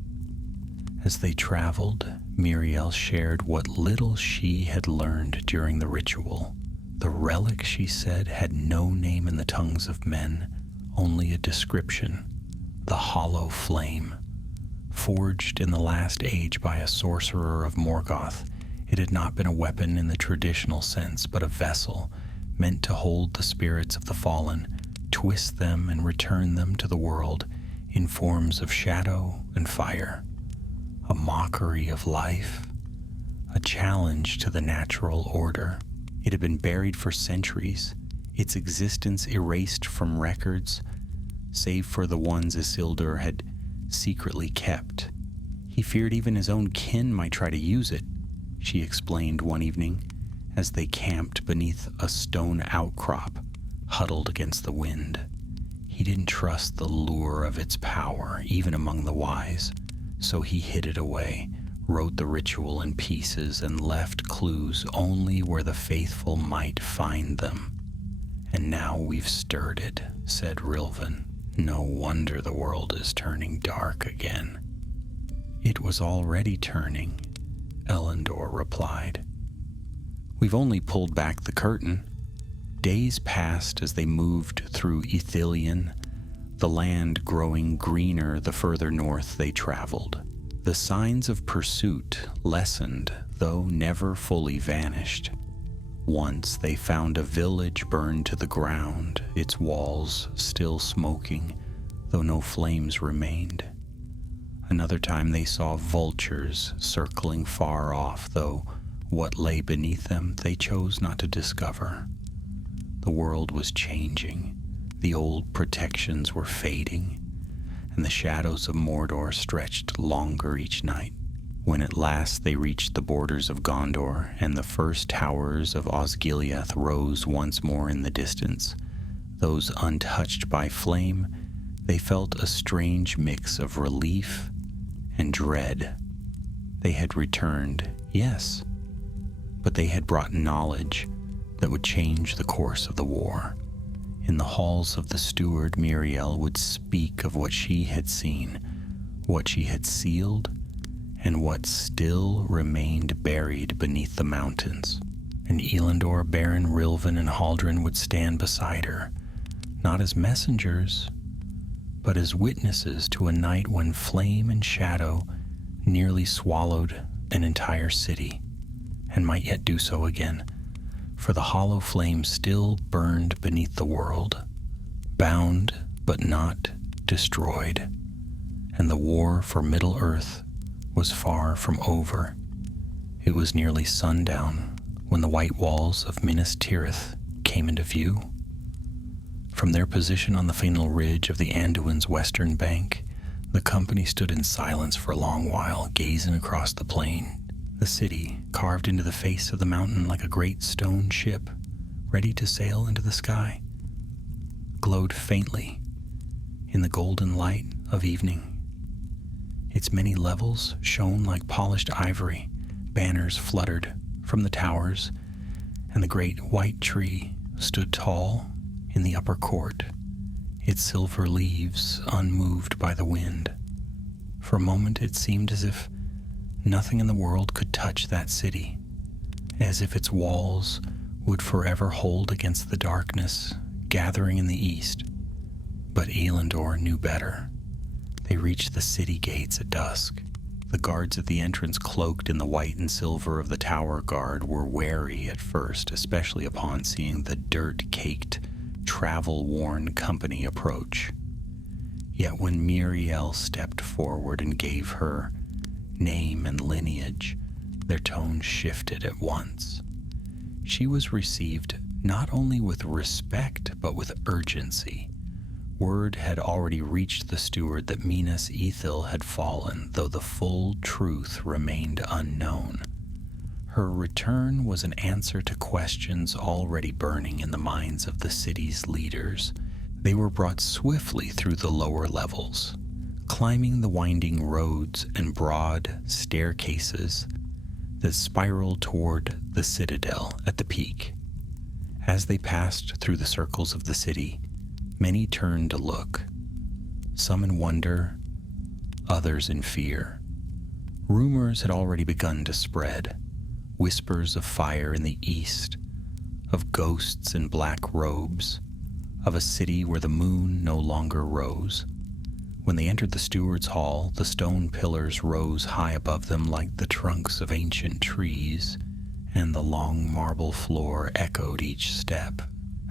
As they traveled, Miriel shared what little she had learned during the ritual. The relic, she said, had no name in the tongues of men, only a description: the hollow flame. Forged in the last age by a sorcerer of Morgoth, it had not been a weapon in the traditional sense, but a vessel meant to hold the spirits of the fallen, twist them and return them to the world in forms of shadow and fire. A mockery of life, a challenge to the natural order. It had been buried for centuries, its existence erased from records, save for the ones Isildur had secretly kept. He feared even his own kin might try to use it, she explained one evening, as they camped beneath a stone outcrop, huddled against the wind. He didn't trust the lure of its power, even among the wise, so he hid it away, wrote the ritual in pieces, and left clues only where the faithful might find them. And now we've stirred it, said Rilvan. No wonder the world is turning dark again. It was already turning, Elendor replied. We've only pulled back the curtain. Days passed as they moved through Ithilien, the land growing greener the further north they traveled. The signs of pursuit lessened, though never fully vanished. Once they found a village burned to the ground, its walls still smoking, though no flames remained. Another time they saw vultures circling far off, though what lay beneath them they chose not to discover. The world was changing, the old protections were fading, and the shadows of Mordor stretched longer each night. When at last they reached the borders of Gondor and the first towers of Osgiliath rose once more in the distance, those untouched by flame, they felt a strange mix of relief and dread. They had returned, yes, but they had brought knowledge that would change the course of the war. In the halls of the steward, Miriel would speak of what she had seen, what she had sealed, and what still remained buried beneath the mountains. And Elendor, Beren, Rilvan, and Haldren would stand beside her, not as messengers, but as witnesses to a night when flame and shadow nearly swallowed an entire city, and might yet do so again, for the hollow flame still burned beneath the world, bound but not destroyed, and the war for Middle-earth was far from over. It was nearly sundown when the white walls of Minas Tirith came into view. From their position on the final ridge of the Anduin's western bank, the company stood in silence for a long while, gazing across the plain. The city, carved into the face of the mountain like a great stone ship, ready to sail into the sky, glowed faintly in the golden light of evening. Its many levels shone like polished ivory, banners fluttered from the towers, and the great white tree stood tall in the upper court, its silver leaves unmoved by the wind. For a moment it seemed as if nothing in the world could touch that city, as if its walls would forever hold against the darkness gathering in the east. But Elendor knew better. They reached the city gates at dusk. The guards at the entrance, cloaked in the white and silver of the tower guard, were wary at first, especially upon seeing the dirt-caked, travel-worn company approach. Yet when Miriel stepped forward and gave her name and lineage, their tone shifted at once. She was received not only with respect, but with urgency. Word had already reached the steward that Minas Ithil had fallen, though the full truth remained unknown. Her return was an answer to questions already burning in the minds of the city's leaders. They were brought swiftly through the lower levels, climbing the winding roads and broad staircases that spiraled toward the citadel at the peak. As they passed through the circles of the city, many turned to look, some in wonder, others in fear. Rumors had already begun to spread, whispers of fire in the east, of ghosts in black robes, of a city where the moon no longer rose. When they entered the steward's hall, the stone pillars rose high above them like the trunks of ancient trees, and the long marble floor echoed each step.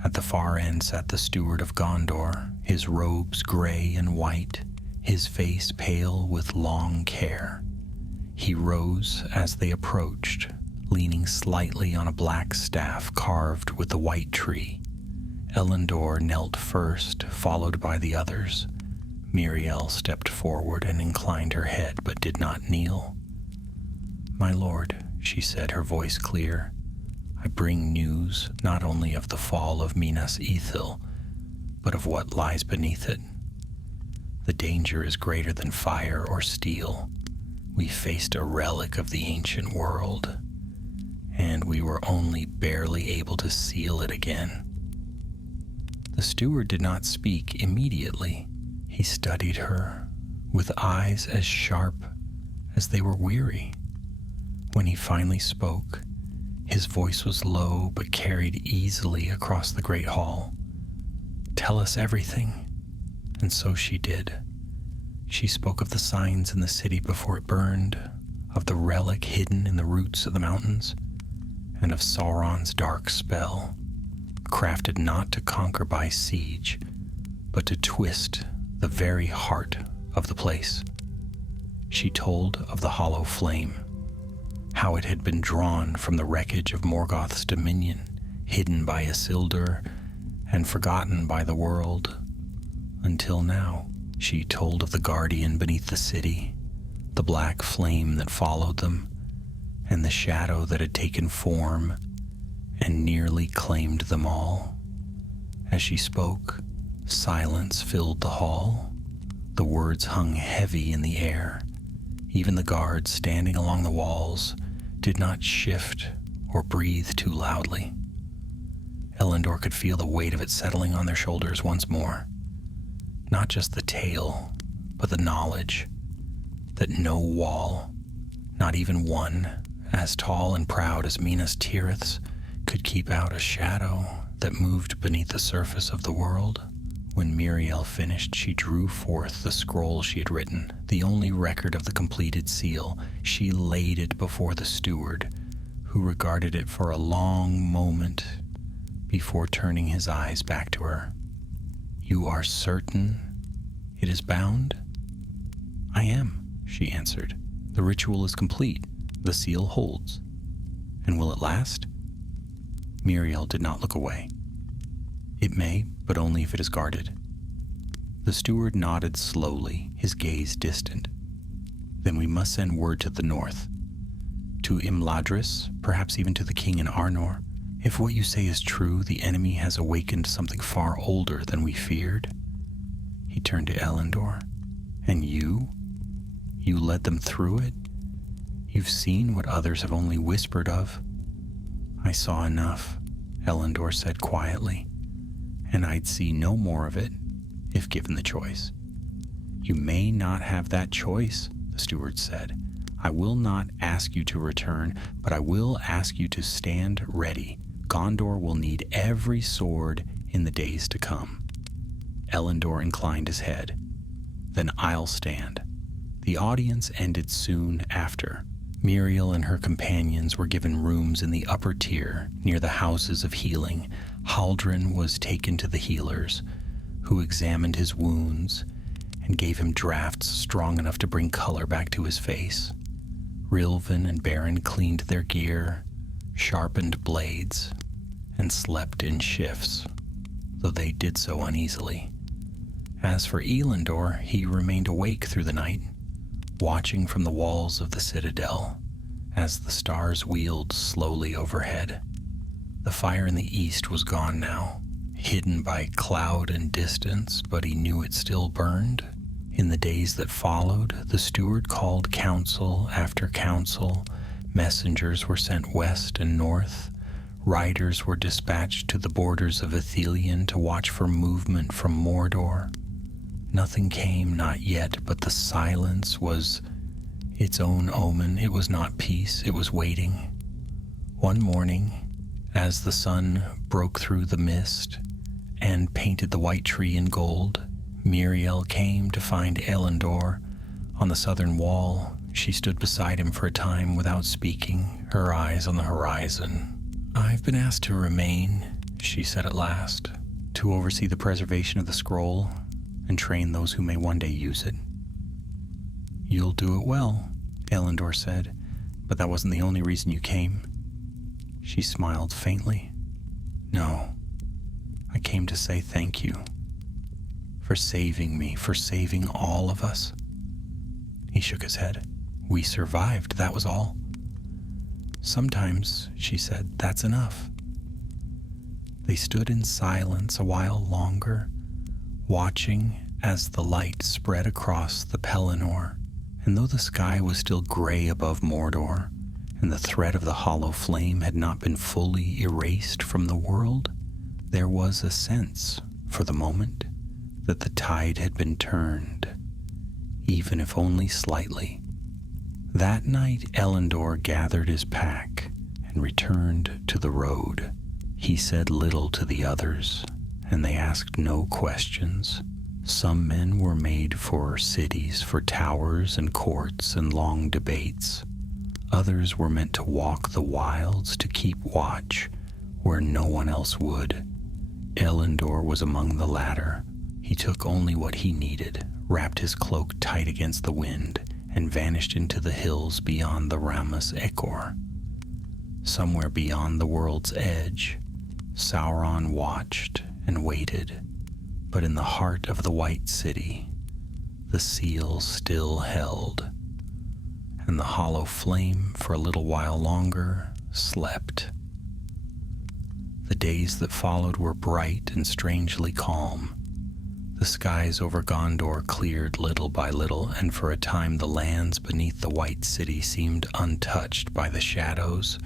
At the far end sat the steward of Gondor, his robes gray and white, his face pale with long care. He rose as they approached, leaning slightly on a black staff carved with the white tree. Elendor knelt first, followed by the others. Miriel stepped forward and inclined her head, but did not kneel. "My lord," she said, her voice clear, I bring news not only of the fall of Minas Ithil, but of what lies beneath it. The danger is greater than fire or steel. We faced a relic of the ancient world, and we were only barely able to seal it again. The steward did not speak immediately. He studied her with eyes as sharp as they were weary. When he finally spoke, his voice was low but carried easily across the great hall. "Tell us everything." And so she did. She spoke of the signs in the city before it burned, of the relic hidden in the roots of the mountains, and of Sauron's dark spell, crafted not to conquer by siege, but to twist the very heart of the place. She told of the hollow flame, how it had been drawn from the wreckage of Morgoth's dominion, hidden by Isildur and forgotten by the world. Until now, she told of the guardian beneath the city, the black flame that followed them, and the shadow that had taken form and nearly claimed them all. As she spoke, silence filled the hall. The words hung heavy in the air. Even the guards standing along the walls did not shift or breathe too loudly. Elendor could feel the weight of it settling on their shoulders once more. Not just the tale, but the knowledge that no wall, not even one as tall and proud as Minas Tirith's, could keep out a shadow that moved beneath the surface of the world. When Miriel finished, she drew forth the scroll she had written, the only record of the completed seal. She laid it before the steward, who regarded it for a long moment before turning his eyes back to her. "You are certain it is bound?" "I am," she answered. "The ritual is complete. The seal holds." "And will it last?" Miriel did not look away. "It may, but only if it is guarded." The steward nodded slowly, his gaze distant. "Then we must send word to the north. To Imladris, perhaps even to the king in Arnor. If what you say is true, the enemy has awakened something far older than we feared." He turned to Elendor. "And you? You led them through it? You've seen what others have only whispered of." "I saw enough," Elendor said quietly, "and I'd see no more of it if given the choice." "You may not have that choice," the steward said. "I will not ask you to return, but I will ask you to stand ready. Gondor will need every sword in the days to come." Elendor inclined his head. "Then I'll stand." The audience ended soon after. Miriel and her companions were given rooms in the upper tier near the houses of healing. Haldren was taken to the healers, who examined his wounds and gave him drafts strong enough to bring color back to his face. Rilvan and Baron cleaned their gear, sharpened blades, and slept in shifts, though they did so uneasily. As for Elendor, he remained awake through the night, watching from the walls of the citadel as the stars wheeled slowly overhead. The fire in the east was gone now, hidden by cloud and distance, but he knew it still burned. In the days that followed, the steward called council after council. Messengers were sent west and north. Riders were dispatched to the borders of Ithilien to watch for movement from Mordor. Nothing came, not yet, but the silence was its own omen. It was not peace, it was waiting. One morning, as the sun broke through the mist and painted the white tree in gold, Miriel came to find Elendor on the southern wall. She stood beside him for a time without speaking, her eyes on the horizon. "I've been asked to remain," she said at last, "to oversee the preservation of the scroll and train those who may one day use it." "You'll do it well," Elendor said, "but that wasn't the only reason you came." She smiled faintly. "No, I came to say thank you for saving me, for saving all of us." He shook his head. "We survived, that was all." "Sometimes," she said, "that's enough." They stood in silence a while longer, watching as the light spread across the Pelennor, and though the sky was still gray above Mordor, and the thread of the hollow flame had not been fully erased from the world, there was a sense, for the moment, that the tide had been turned, even if only slightly. That night Elendor gathered his pack and returned to the road. He said little to the others, and they asked no questions. Some men were made for cities, for towers and courts and long debates. Others were meant to walk the wilds, to keep watch where no one else would. Elendor was among the latter. He took only what he needed, wrapped his cloak tight against the wind, and vanished into the hills beyond the Ramus Ekor. Somewhere beyond the world's edge, Sauron watched and waited, but in the heart of the White City, the seal still held, and the hollow flame for a little while longer slept. The days that followed were bright and strangely calm. The skies over Gondor cleared little by little, and for a time the lands beneath the White City seemed untouched by the shadows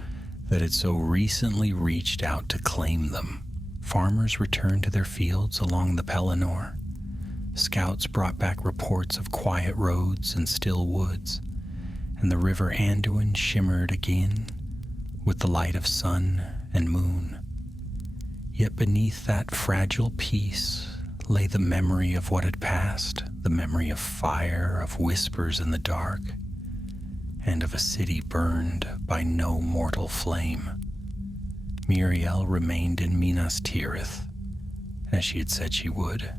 that had so recently reached out to claim them. Farmers returned to their fields along the Pelennor. Scouts brought back reports of quiet roads and still woods, and the river Anduin shimmered again with the light of sun and moon. Yet beneath that fragile peace lay the memory of what had passed, the memory of fire, of whispers in the dark, and of a city burned by no mortal flame. Miriel remained in Minas Tirith, as she had said she would.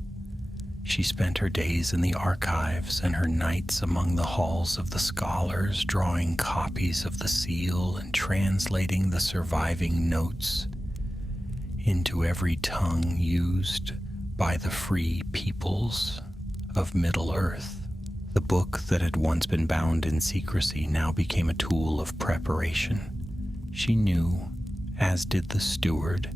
She spent her days in the archives and her nights among the halls of the scholars, drawing copies of the seal and translating the surviving notes into every tongue used by the free peoples of Middle-earth. The book that had once been bound in secrecy now became a tool of preparation. She knew, as did the steward,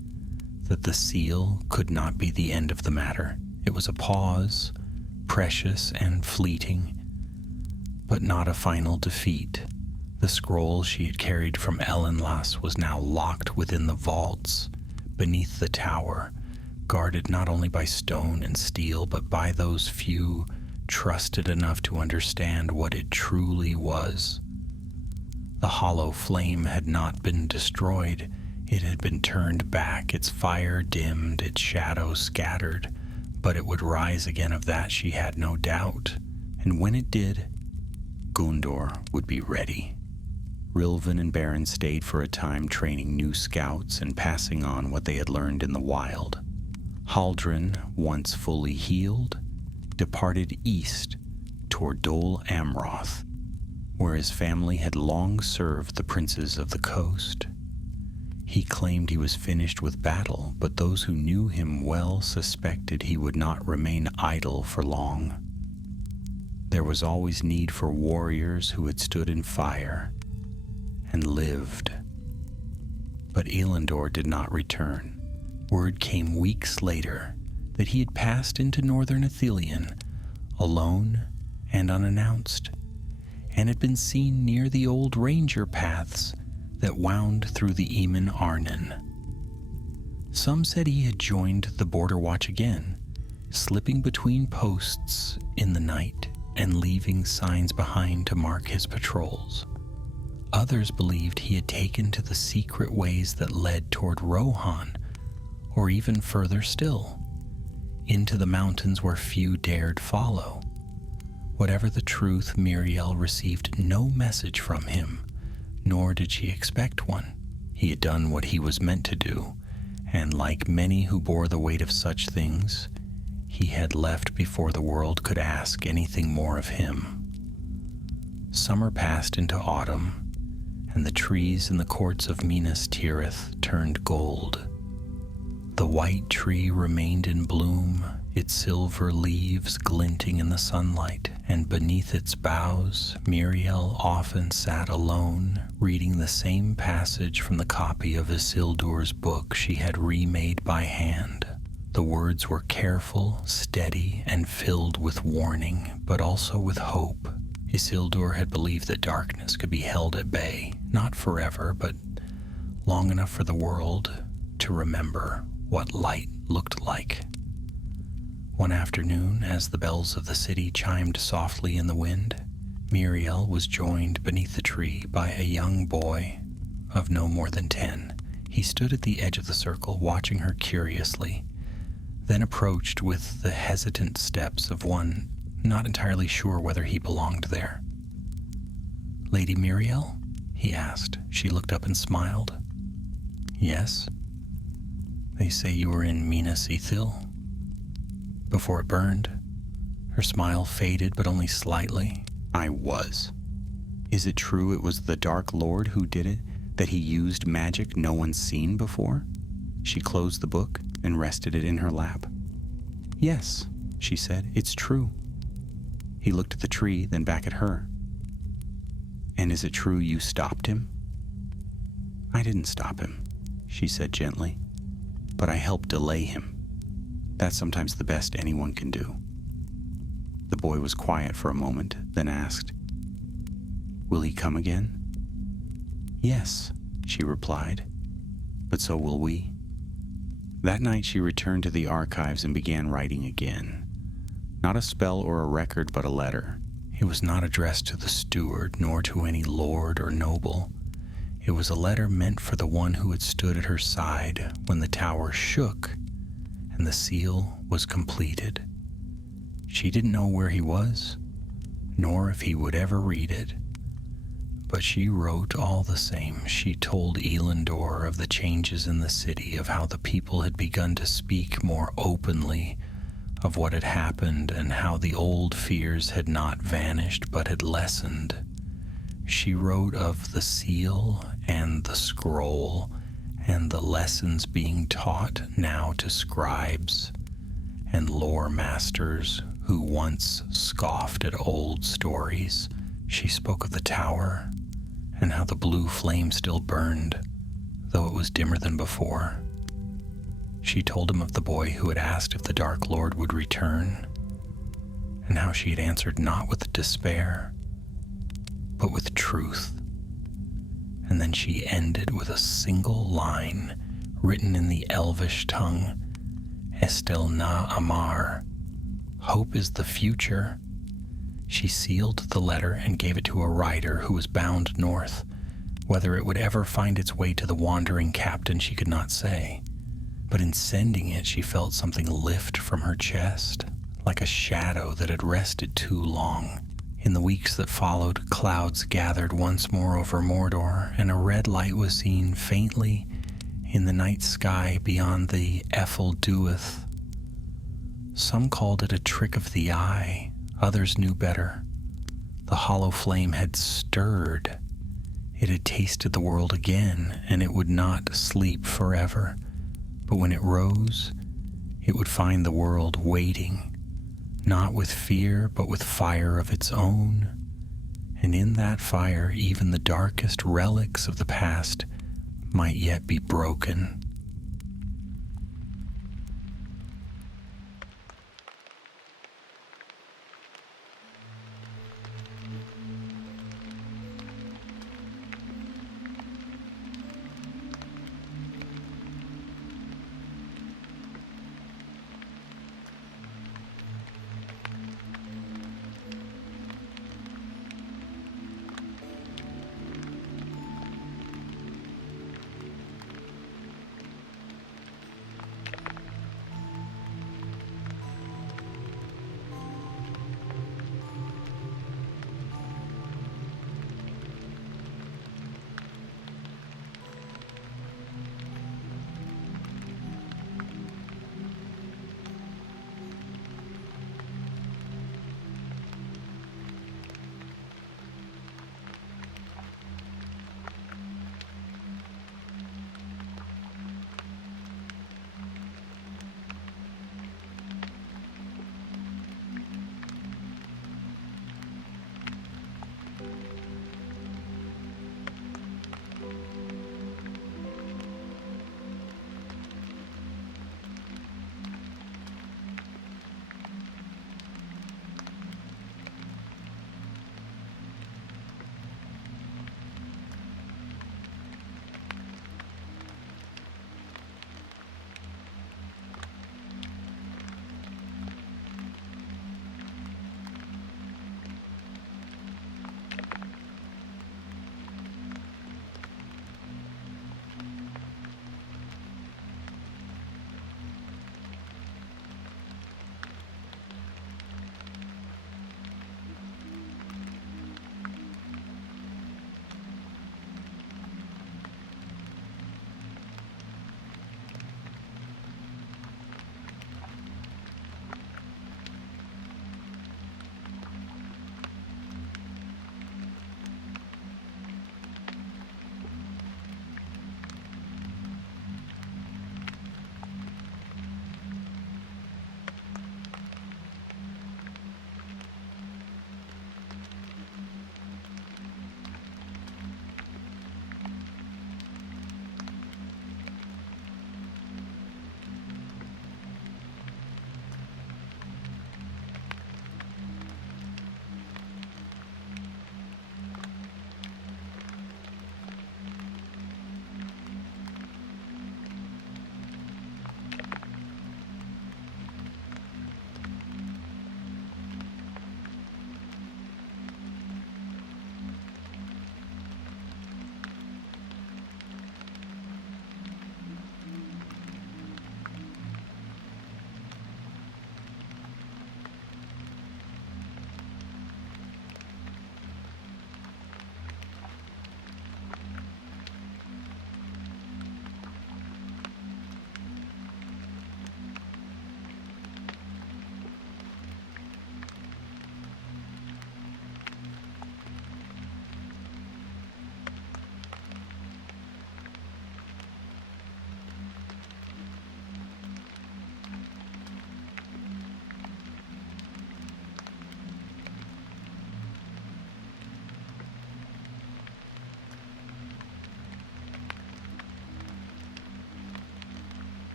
that the seal could not be the end of the matter. It was a pause, precious and fleeting, but not a final defeat. The scroll she had carried from Elenlas was now locked within the vaults beneath the tower, guarded not only by stone and steel, but by those few trusted enough to understand what it truly was. The hollow flame had not been destroyed. It had been turned back, its fire dimmed, its shadow scattered, but it would rise again, of that she had no doubt. And when it did, Gondor would be ready. Rilvan and Beren stayed for a time, training new scouts and passing on what they had learned in the wild. Haldren, once fully healed, departed east toward Dol Amroth, where his family had long served the princes of the coast. He claimed he was finished with battle, but those who knew him well suspected he would not remain idle for long. There was always need for warriors who had stood in fire and lived. But Elendor did not return. Word came weeks later that he had passed into northern Ithilien, alone and unannounced, and had been seen near the old ranger paths that wound through the Eamon Arnon. Some said he had joined the Border Watch again, slipping between posts in the night and leaving signs behind to mark his patrols. Others believed he had taken to the secret ways that led toward Rohan, or even further still, into the mountains where few dared follow. Whatever the truth, Miriel received no message from him, nor did she expect one. He had done what he was meant to do, and like many who bore the weight of such things, he had left before the world could ask anything more of him. Summer passed into autumn, and the trees in the courts of Minas Tirith turned gold. The white tree remained in bloom, its silver leaves glinting in the sunlight, and beneath its boughs, Muriel often sat alone, reading the same passage from the copy of Isildur's book she had remade by hand. The words were careful, steady, and filled with warning, but also with hope. Isildur had believed that darkness could be held at bay, not forever, but long enough for the world to remember what light looked like. One afternoon, as the bells of the city chimed softly in the wind, Muriel was joined beneath the tree by a young boy of no more than 10. He stood at the edge of the circle, watching her curiously, then approached with the hesitant steps of one not entirely sure whether he belonged there. "Lady Muriel?" he asked. She looked up and smiled. "Yes. They say you were in Minas Ithil before it burned." Her smile faded, but only slightly. "I was. Is it true it was the Dark Lord who did it, that he used magic no one's seen before?" She closed the book and rested it in her lap. "Yes," she said, "it's true." He looked at the tree, then back at her. "And is it true you stopped him?" "I didn't stop him," she said gently, "but I helped delay him. That's sometimes the best anyone can do." The boy was quiet for a moment, then asked, "Will he come again?" "Yes," she replied, "but so will we." That night she returned to the archives and began writing again. Not a spell or a record, but a letter. It was not addressed to the steward, nor to any lord or noble. It was a letter meant for the one who had stood at her side when the tower shook and the seal was completed. She didn't know where he was, nor if he would ever read it. But she wrote all the same. She told Elendor of the changes in the city, of how the people had begun to speak more openly of what had happened, and how the old fears had not vanished but had lessened. She wrote of the seal and the scroll, and the lessons being taught now to scribes and lore masters who once scoffed at old stories. She spoke of the tower, and how the blue flame still burned, though it was dimmer than before. She told him of the boy who had asked if the Dark Lord would return, and how she had answered not with despair, but with truth. And then she ended with a single line written in the Elvish tongue, Estel na Amar, hope is the future. She sealed the letter and gave it to a rider who was bound north. Whether it would ever find its way to the wandering captain she could not say, but in sending it she felt something lift from her chest, like a shadow that had rested too long. In the weeks that followed, clouds gathered once more over Mordor, and a red light was seen faintly in the night sky beyond the Ethel Dueth. Some called it a trick of the eye. Others knew better. The hollow flame had stirred. It had tasted the world again, and it would not sleep forever. But when it rose, it would find the world waiting, not with fear, but with fire of its own. And in that fire, even the darkest relics of the past might yet be broken.